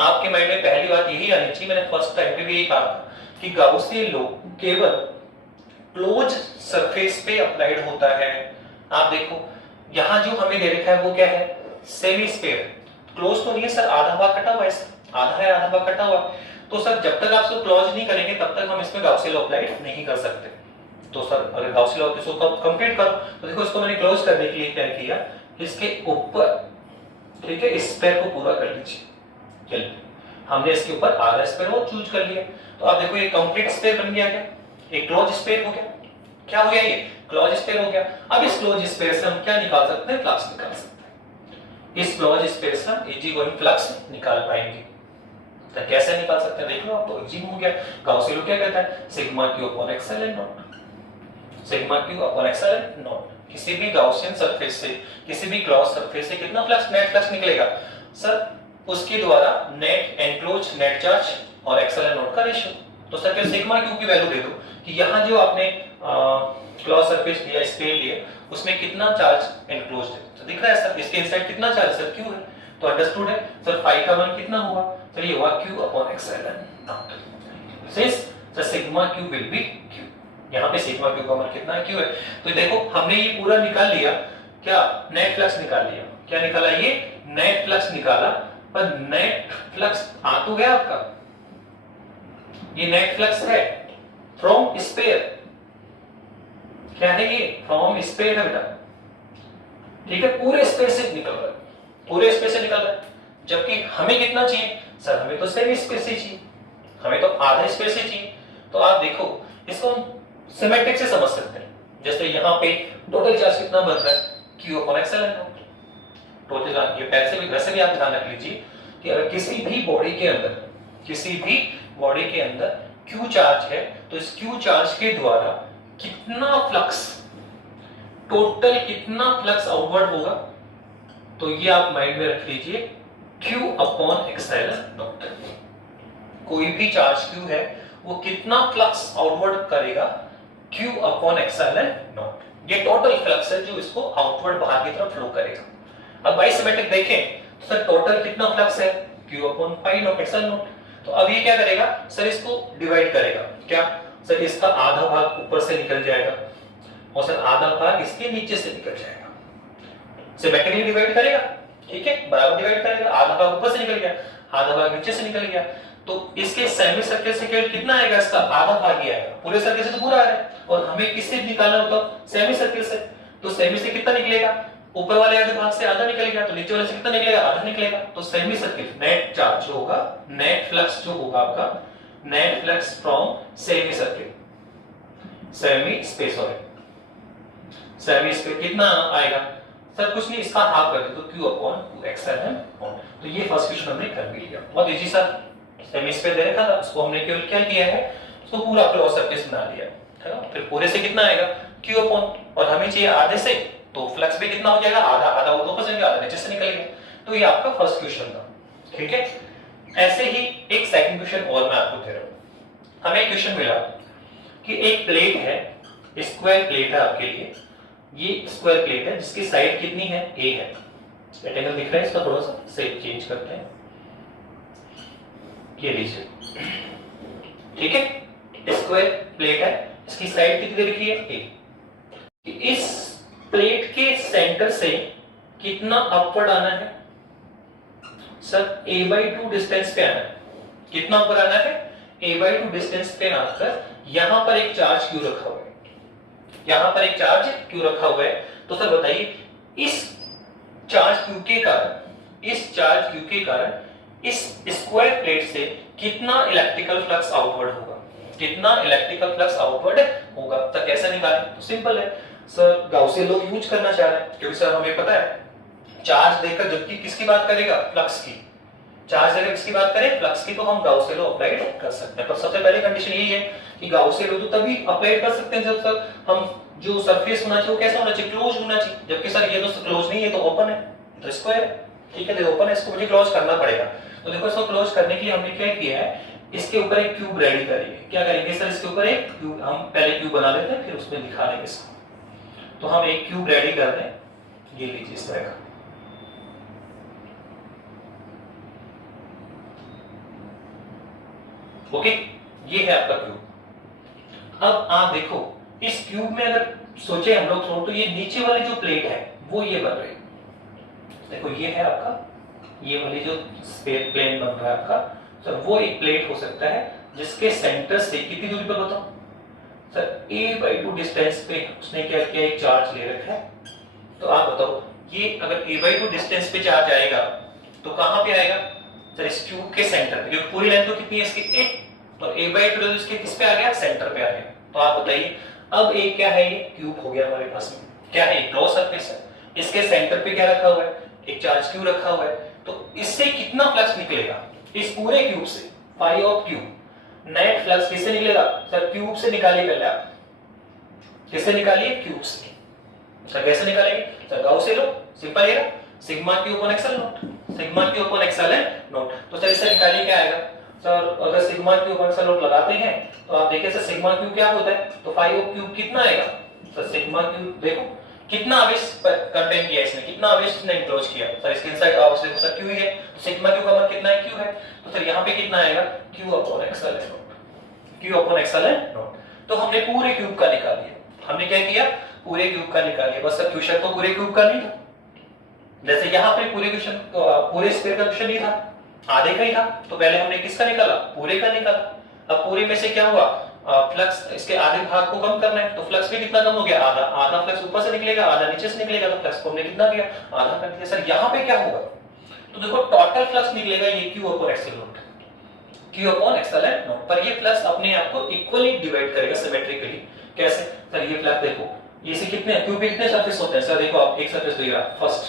आपके माइंड में पहली बात यही आनी चाहिए, मैंने फर्स्ट टाइम पे भी यही कहा था कि गाउस लॉ केवल क्लोज सरफेस पे अप्लाइड होता है। आप देखो यहाँ जो हमें दे रखा है वो क्या है, सेमी स्फीयर, क्लोज तो नहीं है सर, आधा भाग कटा हुआ है, आधा है आधा भाग कटा हुआ है। तो सर जब तक आप इसको क्लोज नहीं करेंगे तब तक हम इसमें गाउस लॉ अप्लाई नहीं कर सकते। तो सर अगर गाउस लॉ इसको कंप्लीट करो तो देखो इसको मैंने क्लोज करने के लिए क्या किया, इसके ऊपर, ठीक है, इस स्फीयर को पूरा कर लीजिए। चलिए हमने इसके ऊपर आधा स्फीयर और चूज कर लिया, तो आप देखो ये कंप्लीट स्फीयर बन गया, क्या एक क्लोज स्फीयर हो गया, क्या हो गया, ये क्लोज स्फीयर हो गया। अब इस क्लोज स्फीयर से हम क्या निकाल सकते हैं, फ्लक्स निकाल सकते हैं। इस क्लोज स्फीयर से हम इजी गोइंग फ्लक्स निकाल पाएंगे। तो कैसे निकाल सकते हैं, देख लो आप, तो इजी हो गया। गाउस लॉ क्या कहता है, sigma q upon epsilon naught, sigma q upon epsilon not. किसी भी गाउसियन सरफेस से, किसी भी क्लोज सरफेस से कितना फ्लक्स, नेट फ्लक्स निकलेगा सर, उसके द्वारा नेट एनक्लोज नेट चार्ज और एक्सएल नॉट का रेशियो। तो सर फिर सिग्मा क्यू की वैल्यू दे दो कि यहाँ जो आपने क्लोज सरफेस लिया, स्फीयर लिया, उसमें कितना चार्ज एनक्लोज्ड है, तो दिख रहा है सर, इसके इनसाइड कितना चार्ज सर, क्यू है, तो अंडरस्टूड है सर। फाई का मान कितना हुआ, चलिए हुआ Q upon epsilon not. Sir sigma Q will be Q, यहाँ पे सिग्मा क्यू का मान कितना है, क्यू है। तो देखो हमने ये पूरा निकाल लिया, क्या नेट फ्लक्स निकाल लिया, क्या निकाला, ये नेट फ्लक्स निकाला, पर नेट फ्लक्स आ तो गया आपका, ये नेट फ्लक्स है फ्रॉम स्फीयर, क्या है ये, फ्रॉम स्फीयर है बेटा, ठीक है, पूरे स्फीयर से निकल रहा है, पूरे स्फीयर से निकल रहा है। जबकि हमें कितना चाहिए सर, हमें तो सेमी स्फीयर से चाहिए, हमें तो आधा स्फीयर से चाहिए। तो आप देखो इसको हम सिमेट्रिक से समझ सकते हैं, जैसे यहाँ पे टोटल चार्ज कितना बन रहा है, Q upon epsilon not, total charge. ये वैसे भी आप ध्यान रख लीजिए कि अगर किसी भी बॉडी के अंदर Q चार्ज है तो इस Q चार्ज के द्वारा कितना फ्लक्स, टोटल कितना फ्लक्स आउटवर्ड होगा, तो ये आप माइंड में रख लीजिए, Q अपॉन एक्सएल नॉट। कोई भी चार्ज Q है वो कितना फ्लक्स आउटवर्ड करेगा, Q अपॉन एक्सएलएन नॉट। ये टोटल फ्लक्स है जो इसको आउटवर्ड बाहर की तरफ फ्लो करेगा। अब बाइसिमेट्रिक देखें तो सर टोटल कितना फ्लक्स है, Q upon pi not XL not. तो अब ये क्या करेगा सर, इसको डिवाइड करेगा। क्या सर, इसका आधा भाग ऊपर से निकल जाएगा और सर आधा भाग इसके नीचे से निकल जाएगा। सिमेट्रिकली डिवाइड करेगा, ठीक है, बराबर डिवाइड करेगा। आधा भाग ऊपर से निकल गया, आधा भाग नीचे से निकल गया। तो इसके सेमी सर्कल से केवल कितना आएगा, इसका आधा भाग ही आएगा। पूरे सर्कल से तो पूरा आ रहा है और हमें किससे निकालना होता, सेमी सर्कल से। तो सेमी से कितना निकलेगा, ऊपर वाले आधे भाग से आधा निकल गया, तो नीचे वाले से कितना निकलेगा, आधा निकलेगा। तो सेमी सर्कल नेट चार्ज जो होगा, नेट फ्लक्स जो होगा आपका, net flux from semi circle, semi space और सेमी स्पेस कितना आएगा सर, कुछ नहीं, इसका हाफ कर दे तो Q अपॉन 2xln। तो ये फर्स्ट क्वेश्चन हमने कर भी लिया, बहुत इजी सर। सेमी स्पेस दे रखा था, उसको हमने केवल क्या किया है, उसको पूरा क्रॉस सरफेस बना लिया है ना। फिर पूरे से कितना आएगा Q अपॉन, और हमें चाहिए आधे से, तो फ्लक्स भी कितना हो जाएगा, आधा आधा ऊपर से आधा नीचे से निकल गया। तो ये आपका फर्स्ट क्वेश्चन था, ठीक है। ऐसे ही एक सेकंड क्वेश्चन और मैं आपको दे रहा हूं। हमें एक क्वेश्चन मिला कि एक प्लेट है, स्क्वायर प्लेट है आपके लिए, ये स्क्वायर प्लेट है जिसकी साइड कितनी है, a है। रेक्टेंगल दिख रहा है, इसका थोड़ा सा शेप चेंज करते हैं, ये लीजिए, ठीक है। स्क्वायर प्लेट है, इसकी साइड कितनी लिखी है, a। इस प्लेट के सेंटर से कितना अपवर्ड आना है सर, a/2 डिस्टेंस पे आना है। कितना ऊपर आना है, a/2 डिस्टेंस पे आकर यहां पर एक चार्ज Q रखा हुआ है, यहां पर एक चार्ज Q रखा हुआ है। तो सर बताइए, इस चार्ज Q के कारण, इस चार्ज Q के कारण इस स्क्वायर प्लेट से कितना इलेक्ट्रिकल फ्लक्स आउटवर्ड होगा, कितना इलेक्ट्रिकल फ्लक्स आउटवर्ड होगा। तो कैसे निकालें, तो सिंपल है सर, गाउसी लॉ यूज करना चाह रहे हैं, क्योंकि सर हमें पता है चार्ज देकर जबकि किसकी बात करेगा, फ्लक्स की। चार्ज देकर किसकी बात करें, फ्लक्स की, तो हम गाउसी लॉ अप्लाई कर सकते हैं। पर सबसे पहले कंडीशन यही है कि गाउसी लॉ तो तभी अप्लाई कर सकते हैं जब तक हम जो सरफेस होना चाहिए वो कैसा होना चाहिए, क्लोज होना चाहिए। जबकि सर ये तो क्लोज नहीं है, तो ओपन है, तो स्क्वायर है, ठीक है, तो ओपन है, इसको मुझे क्लोज करना पड़ेगा। तो देखो इसको क्लोज करने के लिए हमने क्या किया है, इसके ऊपर एक क्यूब रेडी करेंगे। क्या करेंगे सर, इसके ऊपर एक क्यूब, हम पहले क्यूब बना लेते हैं फिर उसमें दिखा देंगे इसको। तो हम एक क्यूब रेडी कर रहे हैं, ये लीजिए इस तरह का। ओके, ये है आपका क्यूब। अब आप देखो इस क्यूब में अगर सोचे हम लोग तो ये नीचे वाली जो प्लेट है वो ये बन रही है। देखो ये है आपका, ये वाली जो प्लेन बन रहा है आपका, तो वो एक प्लेट हो सकता है जिसके सेंटर से कितनी दूरी पर बताओ सर, a/2 डिस्टेंस पे उसने क्या किया, एक चार्ज ले रखा है। तो आप बताओ, ये अगर a/2 डिस्टेंस पे चार्ज आएगा तो कहां पे आएगा सर, इस क्यूब के सेंटर पे, जो पूरी लेंथ तो कितनी है इसकी 1, और a/2 इसके किस पे आ गया, सेंटर पे आ गया। तो आप बताइए अब एक क्या है, ये क्यूब हो गया हमारे पास में, क्या है, क्लोज सरफेस है, इसके सेंटर पे क्या रखा हुआ है, एक चार्ज Q रखा हुआ है। तो इससे कितना फ्लक्स निकलेगा, इस पूरे क्यूब से, phi of cube, net flux किससे निकलेगा सर, क्यूब से निकालिए पहले आप, किससे निकालिए, क्यूब से। सर कैसे निकालेंगे सर, गाउस लॉ, सिंपल है, sigma Q upon epsilon naught, sigma Q upon epsilon not. तो सर इससे निकालिए क्या आएगा सर, अगर sigma Q upon epsilon not लगाते हैं तो आप देखिए सर सिग्मा Q क्या होता है, तो फाई ऑफ क्यूब कितना आएगा सर, सिग्मा Q देखो कितना आवेश कंटेन किया इसने, कितना आवेश ने एनक्लोज किया सर, इसके इनसाइड आवेश देखो सर Q ही है, तो सिग्मा Q का मान कितना है, Q है। तो सर यहाँ पे कितना आएगा, Q upon epsilon not, Q upon epsilon not. तो हमने पूरे क्यूब का निकाल लिया, हमने क्या किया, पूरे क्यूब का निकाल लिया। बस सर क्वेश्चन तो पूरे क्यूब का नहीं था, जैसे यहाँ पे पूरे क्वेश्चन, पूरे स्क्वायर का क्वेश्चन नहीं था, आधे का ही था। तो पहले हमने किसका निकाला, पूरे का निकाला। अब पूरे में से क्या हुआ, फ्लक्स इसके आधे भाग को कम करना है, तो फ्लक्स भी कितना कम हो गया, आधा, आधा फ्लक्स ऊपर से निकलेगा, आधा नीचे से निकलेगा, तो फ्लक्स को हमने कितना दिया, आधा कर दिया। सर यहाँ पे क्या होगा, तो देखो टोटल फ्लक्स निकलेगा ये Q upon epsilon not, Q upon epsilon not. पर ये फ्लक्स अपने आप को इक्वली डिवाइड करेगा सिमेट्रिकली। कैसे सर, ये फ्लक्स देखो, ये से कितने क्यूब पे कितने सरफेस होते हैं सर, देखो आप एक सरफेस ले रहा फर्स्ट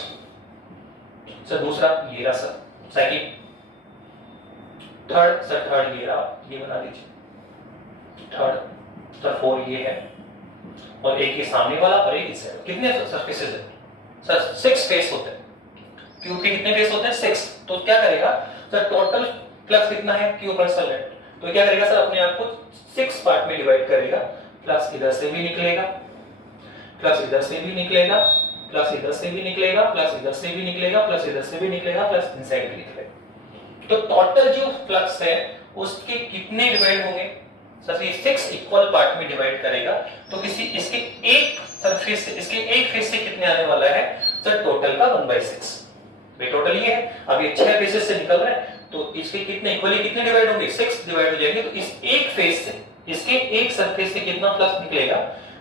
सर, दूसरा ये रहा sir, second, third sir, third ये रहा, ये बना दीजिए थर्ड, सर फोर ये है, और एक ये सामने वाला और एक इस, कितने सरफेसेस है सर, 6 फेस होते हैं। क्यूब के कितने फेस होते हैं, 6। तो क्या करेगा सर, टोटल फ्लक्स कितना है, Q अपॉन एक्सएल तो क्या करेगा सर, अपने आप को 6 पार्ट में डिवाइड करेगा। फ्लक्स इधर से भी निकलेगा, फ्लक्स इधर से भी निकलेगा, फ्लक्स इधर से भी निकलेगा, फ्लक्स इधर से भी निकलेगा, फ्लक्स इधर से भी निकलेगा, फ्लक्स इनसाइड भी निकलेगा। तो टोटल जो फ्लक्स है उसके कितने डिवाइड होंगे सर, ये 6 इक्वल पार्ट में डिवाइड करेगा। तो किसी इसके एक सरफेस से, इसके एक फेस से कितने आने वाला है सर, टोटल का 1/6। ये टोटल ये है, अब ये 6 फेसेस से निकल रहा है, तो इसके कितने इक्वली कितने डिवाइड होंगे, 6 डिवाइड हो जाएंगे। तो इस एक फेस से, इसके एक सरफेस से कितना फ्लक्स निकलेगा,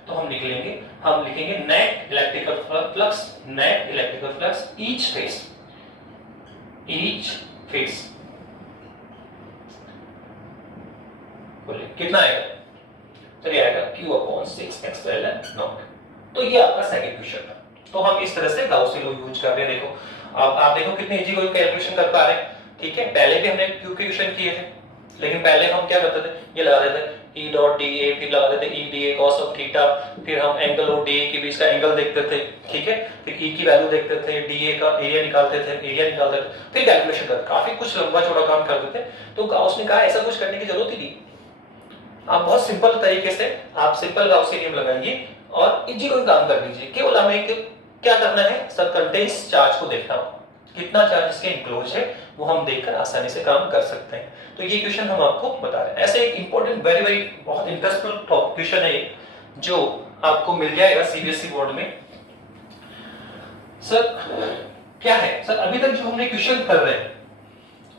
तो हम लिखेंगे net electrical flux, net electrical flux each face बोले कितना आएगा, चलिए आएगा Q/6 तो ये आपका सेकंड क्वेश्चन था। तो हम इस तरह से गाउसी लॉ यूज कर रहे हैं। देखो अब आप देखो कितने इजी कोई कैलकुलेशन कर पा रहे हैं, ठीक है। पहले भी हमने क्यू के क्वेश्चन किए थे, लेकिन पहले हम क्या करते थे, ये लगा देते E डॉट DA, फिर लगा देते E DA cos of theta, फिर हम एंगल और DA के बीच का एंगल देखते थे, ठीक है। फिर E की वैल्यू देखते थे, DA का एरिया निकालते थे, फिर कैलकुलेशन करते, काफी कुछ लंबा चौड़ा काम करते थे। तो गाउस ने कहा ऐसा कुछ करने की जरूरत ही नहीं, आप बहुत सिंपल तरीके से आप सिंपल गाउसी नियम लगाइए और इजी कोई काम कर दीजिए। केवल हमें क्या करना है सर, कंटेंस चार्ज को देखना, कितना चार्ज इसके इंक्लोज है वो हम देखकर आसानी से काम कर सकते हैं। तो ये क्वेश्चन हम आपको बता रहे हैं। ऐसे एक इंपॉर्टेंट वेरी बहुत इंटरेस्टिंग क्वेश्चन है जो आपको मिल जाएगा सीबीएसई बोर्ड में। सर क्या है सर, अभी तक जो हमने क्वेश्चन कर रहे हैं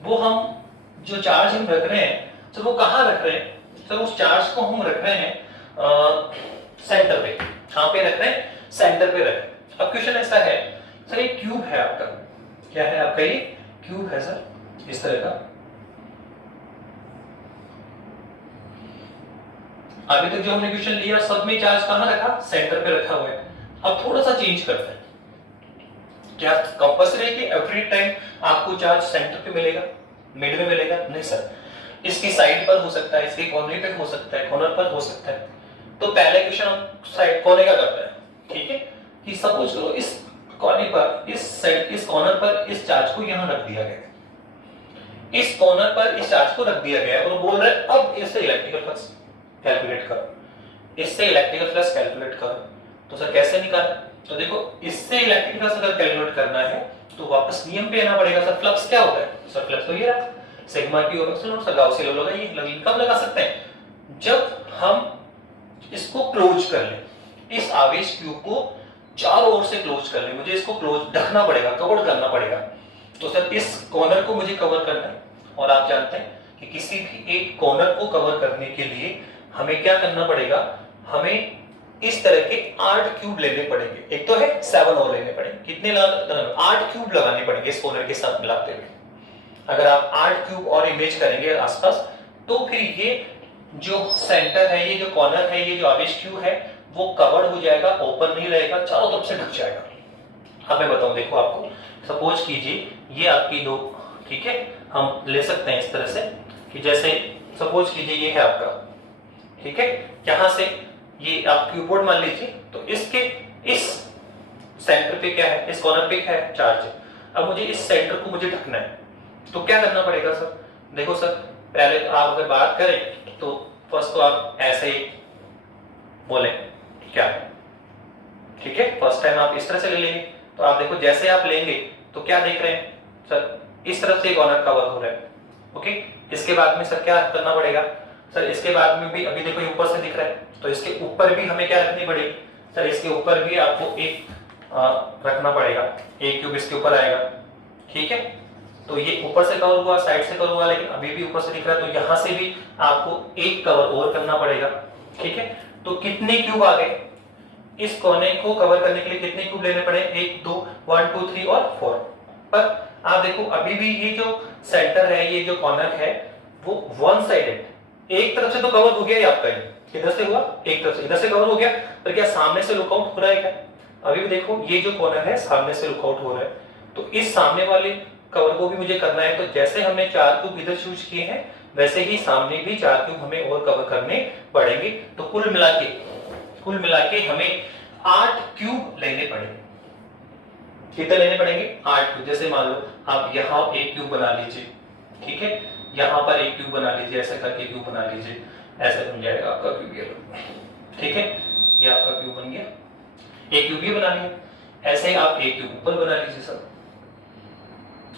वो हम जो चार्ज हम रख रहे हैं सर वो कहाँ रख रहे हैं सर, उस चार्ज को हम रख रहे हैं सेंटर पे। कहाँ पे रख रहे हैं, सेंटर पे रख रहे हैं। अब क्वेश्चन ऐसा है सर, एक क्यूब है आपका, क्या है आपका, ये क्यूब है सर इस तरह का। अभी तक जो हमने क्वेश्चन लिया सब में चार्ज कहां रखा, सेंटर पे रखा हुआ है। अब थोड़ा सा चेंज करते हैं, क्या कंपल्सरी है कि एवरी टाइम आपको चार्ज सेंटर पे मिलेगा, मिड में मिलेगा, नहीं सर, इसकी साइड पर हो सकता है, इसके कोने पे हो सकता है, कॉर्नर पर हो सकता है। तो पहले क्वेश्चन हम साइड कोने का करते हैं, ठीक है। कि सपोज करो इस कोने पर, इस कॉर्नर पर इस चार्ज को यहां रख दिया गया, इस कॉर्नर पर इस चार्ज को रख दिया गया और बोल रहे हैं अब इससे इलेक्ट्रिकल फ्लक्स कैलकुलेट करो, इससे इलेक्ट्रिकल फ्लक्स कैलकुलेट करो। तो सर कैसे निकालें, तो देखो इससे इलेक्ट्रिकल फ्लक्स अगर कैलकुलेट करना है तो वापस नियम पे आना पड़ेगा। सर फ्लक्स क्या होता है, सर फ्लक्स तो ये रहा sigma Q over epsilon. Sir Gauss's law लगाइए, लगी कब लगा सकते हैं, जब हम इसको क्लोज कर लें, इस आवेश Q को चारों ओर से क्लोज कर लें, मुझे इसको क्लोज ढकना पड़ेगा, कवर करना पड़ेगा। तो सर इस कॉर्नर को मुझे कवर करना है, और आप जानते हैं कि किसी भी एक कॉर्नर को कवर करने के लिए हमें क्या करना पड़ेगा, हमें इस तरह के 8 क्यूब लेने पड़ेंगे। एक तो है 7 और लेने पड़ेंगे, कितने 8 क्यूब लगाने पड़ेंगे इस कॉर्नर के साथ मिलाते हुए। अगर आप 8 क्यूब और इमेज करेंगे आसपास, तो फिर ये जो सेंटर है, ये जो कॉर्नर है, ये जो आवेश Q है वो कवर हो जाएगा, ओपन नहीं रहेगा, चारों तरफ से ढक जाएगा। अब मैं बताऊं, देखो आपको सपोज कीजिए ये आपकी दो, ठीक है, हम ले सकते हैं इस तरह से कि जैसे सपोज कीजिए ये है आपका, ठीक है, यहां से ये आप क्यूबोर्ड मान लीजिए, तो इसके इस सेंटर पे क्या है, इस कॉर्नर पे क्या है, चार्ज है। अब मुझे इस सेंटर को मुझे ढकना है, तो क्या करना पड़ेगा सर, देखो सर पहले तो आप अगर बात करें तो फर्स्ट तो आप ऐसे ही बोले क्या है, ठीक है, फर्स्ट टाइम आप इस तरह से ले लेंगे। तो आप देखो जैसे आप लेंगे तो क्या देख रहे हैं सर, इस तरफ से कॉर्नर कवर हो रहा है, ओके। इसके बाद में सर क्या करना पड़ेगा सर, इसके बाद में भी अभी देखो ऊपर से दिख रहा है, तो इसके ऊपर भी हमें क्या रखनी पड़ेगी सर, इसके ऊपर भी आपको एक रखना पड़ेगा, एक क्यूब इसके ऊपर आएगा, ठीक है। तो ये ऊपर से कवर हुआ, साइड से कवर हुआ, लेकिन अभी भी ऊपर से दिख रहा है, तो यहां से भी आपको एक कवर और करना पड़ेगा, ठीक है। तो कितने क्यूब आ गए, इस कोने को कवर करने के लिए कितने क्यूब लेने पड़े, 1 2 1 2 3 और 4। पर आप देखो अभी भी ये जो सेंटर है, ये जो कॉर्नर है वो वन साइडेड, एक तरफ से तो कवर हो गया ही आपका, इधर से हुआ, एक तरफ से इधर से कवर हो गया, पर क्या सामने से लुकआउट हो रहा है क्या, अभी भी देखो ये जो कॉर्नर है सामने से लुकआउट हो रहा है। तो इस सामने वाले कवर को भी मुझे करना है, तो जैसे हमने 4 क्यूब इधर चूज किए हैं वैसे ही सामने भी 4 क्यूब हमें और कवर करने पड़ेंगे। तो कुल मिला के हमें 8 क्यूब लेने पड़ेंगे। कितने लेने पड़ेंगे, 8 क्यूब। जैसे मान लो आप यहाँ एक क्यूब बना लीजिए, ठीक है, यहाँ पर एक क्यूब बना लीजिए, ऐसा करके क्यूब बना लीजिए, ऐसा बन जाएगा आपका क्यूब ये। ठीक है, ये आपका क्यूब बन गया, एक क्यूब ये बना लिया। ऐसे ही आप एक क्यूब ऊपर बना लीजिए सब।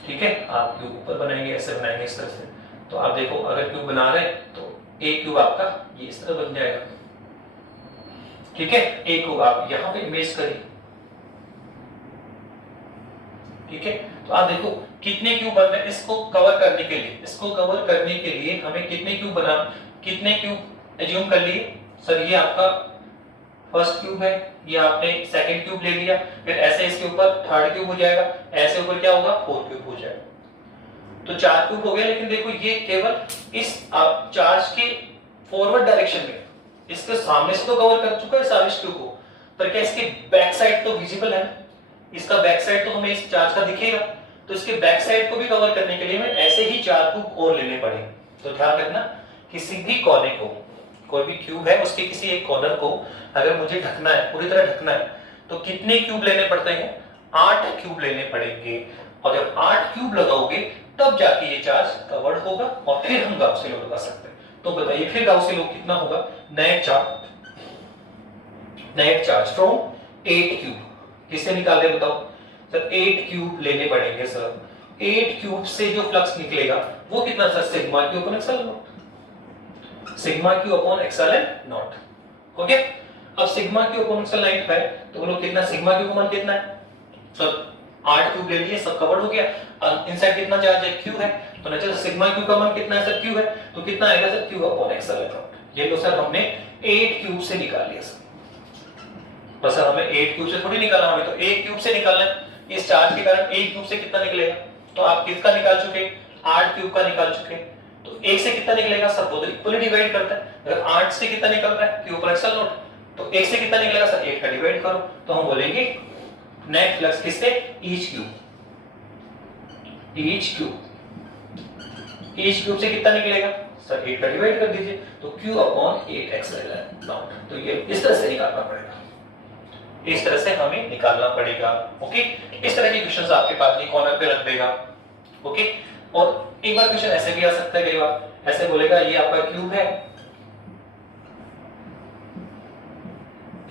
ठीक है, आप क्यूब ऊपर बनाएंगे, ऐसे बनाएंगे इस तरह से। तो आप देखो अगर क्यूब बना रहे हैं तो एक क्यूब आपका ये इस तरह बन जाएगा। ठीक है, एक क्यूब आप यहां पे इमेज करिए। ठीक है, तो आप देखो कितने क्यूब बन रहे हैं इसको कवर करने के लिए। इसको कवर करने के लिए हमें कितने क्यूब एज्यूम कर लिए सर? ये आपका फर्स्ट क्यूब है, ये आपने सेकंड क्यूब ले लिया, फिर ऐसे इसके ऊपर थर्ड क्यूब हो जाएगा, ऐसे ऊपर क्या होगा, फोर्थ क्यूब हो जाएगा। तो 4 क्यूब हो गया। लेकिन देखो ये केवल इस चार्ज के फॉरवर्ड डायरेक्शन में, इसके सामने से तो कवर कर चुका है सारे क्यूब को, पर क्या इसके बैक साइड तो विजिबल है? इसका बैक साइड तो हमें इस चार्ज का दिखेगा, तो इसके बैक साइड को भी कवर करने के लिए हमें ऐसे ही 4 क्यूब और लेने पड़ेंगे। तो ध्यान रखना, किसी भी कोने को, कोई भी क्यूब है उसके किसी एक कॉर्नर को अगर मुझे ढकना है, पूरी तरह ढकना है, तो कितने क्यूब लेने पड़ते हैं? 8 क्यूब लेने पड़ेंगे। और जब 8 क्यूब लगाओगे तब जाके ये चार्ज कवर्ड होगा और फिर हम गाउस लॉ लगा सकते हैं। तो बताइए फिर गाउस लॉ कितना होगा? नेट चार्ज फ्रॉम 8 क्यूब किससे निकाल रहे बताओ सर? 8 क्यूब लेने पड़ेंगे सर। 8 क्यूब से जो फ्लक्स निकलेगा वो कितना sir? Sigma q upon epsilon naught, sigma q upon epsilon naught. Okay, अब sigma q upon epsilon naught है तो बोलो कितना? सिग्मा क्यू का मान कितना है सर? 8 क्यूब ले लिए, सब कवर हो गया। इनसाइड कितना चार्ज है? क्यू है। तो नेचुरल सिग्मा क्यू का मान कितना है सर? क्यू है। तो कितना आएगा sir? Q upon epsilon not. ये लो सर हमने 8 क्यूब से निकाल लिया सर। बस सर हमें 8 क्यूब से थोड़ी निकालना, हमें तो 1 क्यूब से निकालना है। इस चार्ज के कारण 1 क्यूब से कितना निकलेगा? तो आप किसका निकाल चुके? 8 क्यूब का निकाल चुके। तो 1 से कितना निकलेगा? सब दोनों इक्वली डिवाइड करते हैं। अगर 8 से कितना निकल रहा है? क्यू अपॉन एक्सएल नॉट, तो 1 से कितना निकलेगा सर? 8 का डिवाइड करो। तो हम बोलेंगे नेट फ्लक्स किससे? ईच क्यूब से कितना निकलेगा सर? 8 का डिवाइड कर दीजिए, तो Q अपॉन 8 एक्सएल नॉट। तो ये इस तरह से निकालना पड़ेगा, इस तरह से हमें निकालना पड़ेगा। ओके, इस तरह के क्वेश्चंस आपके पास ये कॉर्नर पे रख देगा। ओके, और एक बार क्वेश्चन ऐसे भी आ सकता है, कई बार ऐसे बोलेगा ये आपका क्यूब है,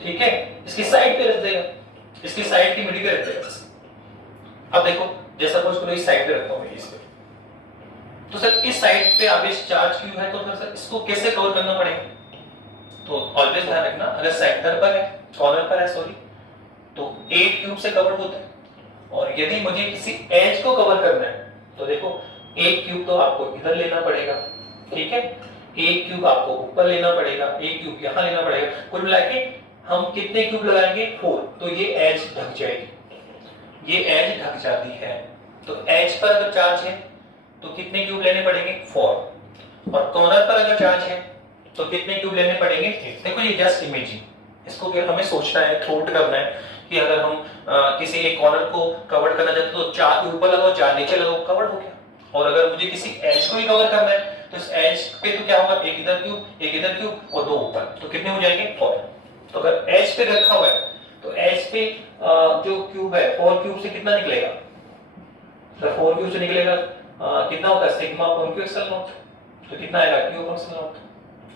ठीक है, इसकी साइड पे रख देगा, इसकी साइड की मिडिल पे रख देगा। अब देखो जैसा सपोज करो इस साइड पे रखता हूं मैं, इस पे, तो सर इस साइड पे अब इस चार्ज क्यू है, तो फिर सर इसको कैसे कवर करना पड़ेगा? तो ऑलवेज ध्यान रखना, अगर सेंटर पर है, कॉर्नर पर है सॉरी, तो 8 क्यूब से कवर होता है। और यदि मुझे किसी एज को कवर करना है तो देखो 1 क्यूब तो आपको इधर लेना पड़ेगा, ठीक है, 1 क्यूब आपको ऊपर लेना पड़ेगा, 1 क्यूब यहां लेना पड़ेगा। कुल मिला के हम कितने क्यूब लगाएंगे? 4। तो ये एज ढक जाएगी, ये एज ढक जाती है। तो एज पर अगर चार्ज है तो कितने क्यूब लेने पड़ेंगे? 4। और कॉर्नर पर अगर चार्ज है तो कितने क्यूब लेने पड़ेंगे? देखो ये जस्ट इमेजिंग, इसको क्या हमें सोचना है, थॉट करना है कि अगर हम किसी एक कॉर्नर को कवर करना चाहते तो 4 ऊपर लगाओ, 4 नीचे लगाओ, कवर हो गया। और अगर मुझे किसी एज को भी कवर करना है तो इस एज पे तो क्या होगा? एक इधर क्यूब, एक इधर क्यूब और 2 ऊपर, तो कितने हो जाएंगे? 4। तो अगर एज पे रखा हुआ है तो एज पे जो क्यूब है 4 क्यूब से कितना निकलेगा? तो 4 क्यूब से निकलेगा कितना होता है? Sigma upon Q XL not. तो कितना आएगा? Q upon epsilon not.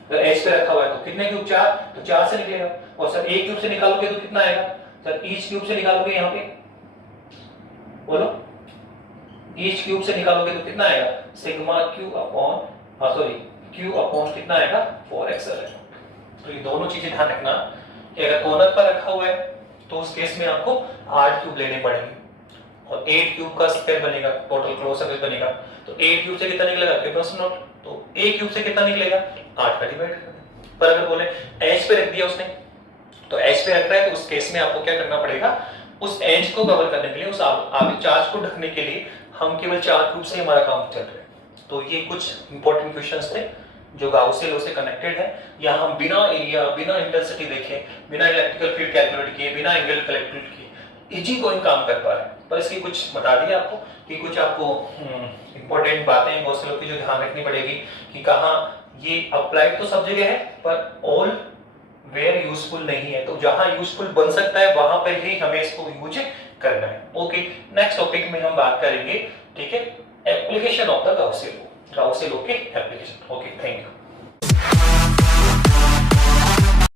अगर एज पे रखा हुआ है तो कितने क्यूब? 4, तो 4 से निकलेगा। और सर 1 क्यूब से निकालोगे तो कितना आएगा? सर ईच क्यूब से निकालोगे, यहाँ पे बोलो, ईच क्यूब से निकालोगे तो कितना आएगा? Sigma q upon sorry Q upon कितना आएगा? 4 एक्सएल नॉट। तो ये दोनों चीजें ध्यान रखना कि अगर कॉर्नर पर रखा हुआ है तो उस केस में आपको 8 क्यूब लेने पड़ेंगे और 8 क्यूब का स्क्वायर बनेगा, टोटल क्लोज सर्कल बनेगा। तो 8 क्यूब से कितना निकलेगा? Q plus not. तो 1 क्यूब से कितना निकलेगा? 8 का डिवाइड कर दें। पर अगर बोले एज पे रख दिया उसने, तो एज पे रख रहा है तो उस केस में आपको क्या करना पड़ेगा? उस एज को कवर करने के लिए, उस आगे चार्ज को ढकने के लिए हम केवल 4 क्यूब से हमारा काम चल रहा है। तो ये कुछ इंपॉर्टेंट क्वेश्चंस थे जो गाउसियन लॉ से कनेक्टेड है। या हम बिना एरिया, बिना इंटेंसिटी देखे, बिना इलेक्ट्रिकल फील्ड कैलकुलेट किए, बिना एंगल कैलकुलेट किए इजी कोई काम कर पा रहे हैं। पर इसकी कुछ बता दिया आपको कि कुछ आपको इंपॉर्टेंट बातें गाउसियन लॉ की जो ध्यान रखनी पड़ेगी कि कहां ये अप्लाइड तो सब जगह है पर ऑल वेयर यूजफुल नहीं है। तो जहां यूजफुल बन सकता है वहां पर ही हमें इसको यूज करना है। ओके, नेक्स्ट टॉपिक में हम बात करेंगे, ठीक है, application of the Gaussian law. Gauss law के एप्लीकेशन। Okay, thank you.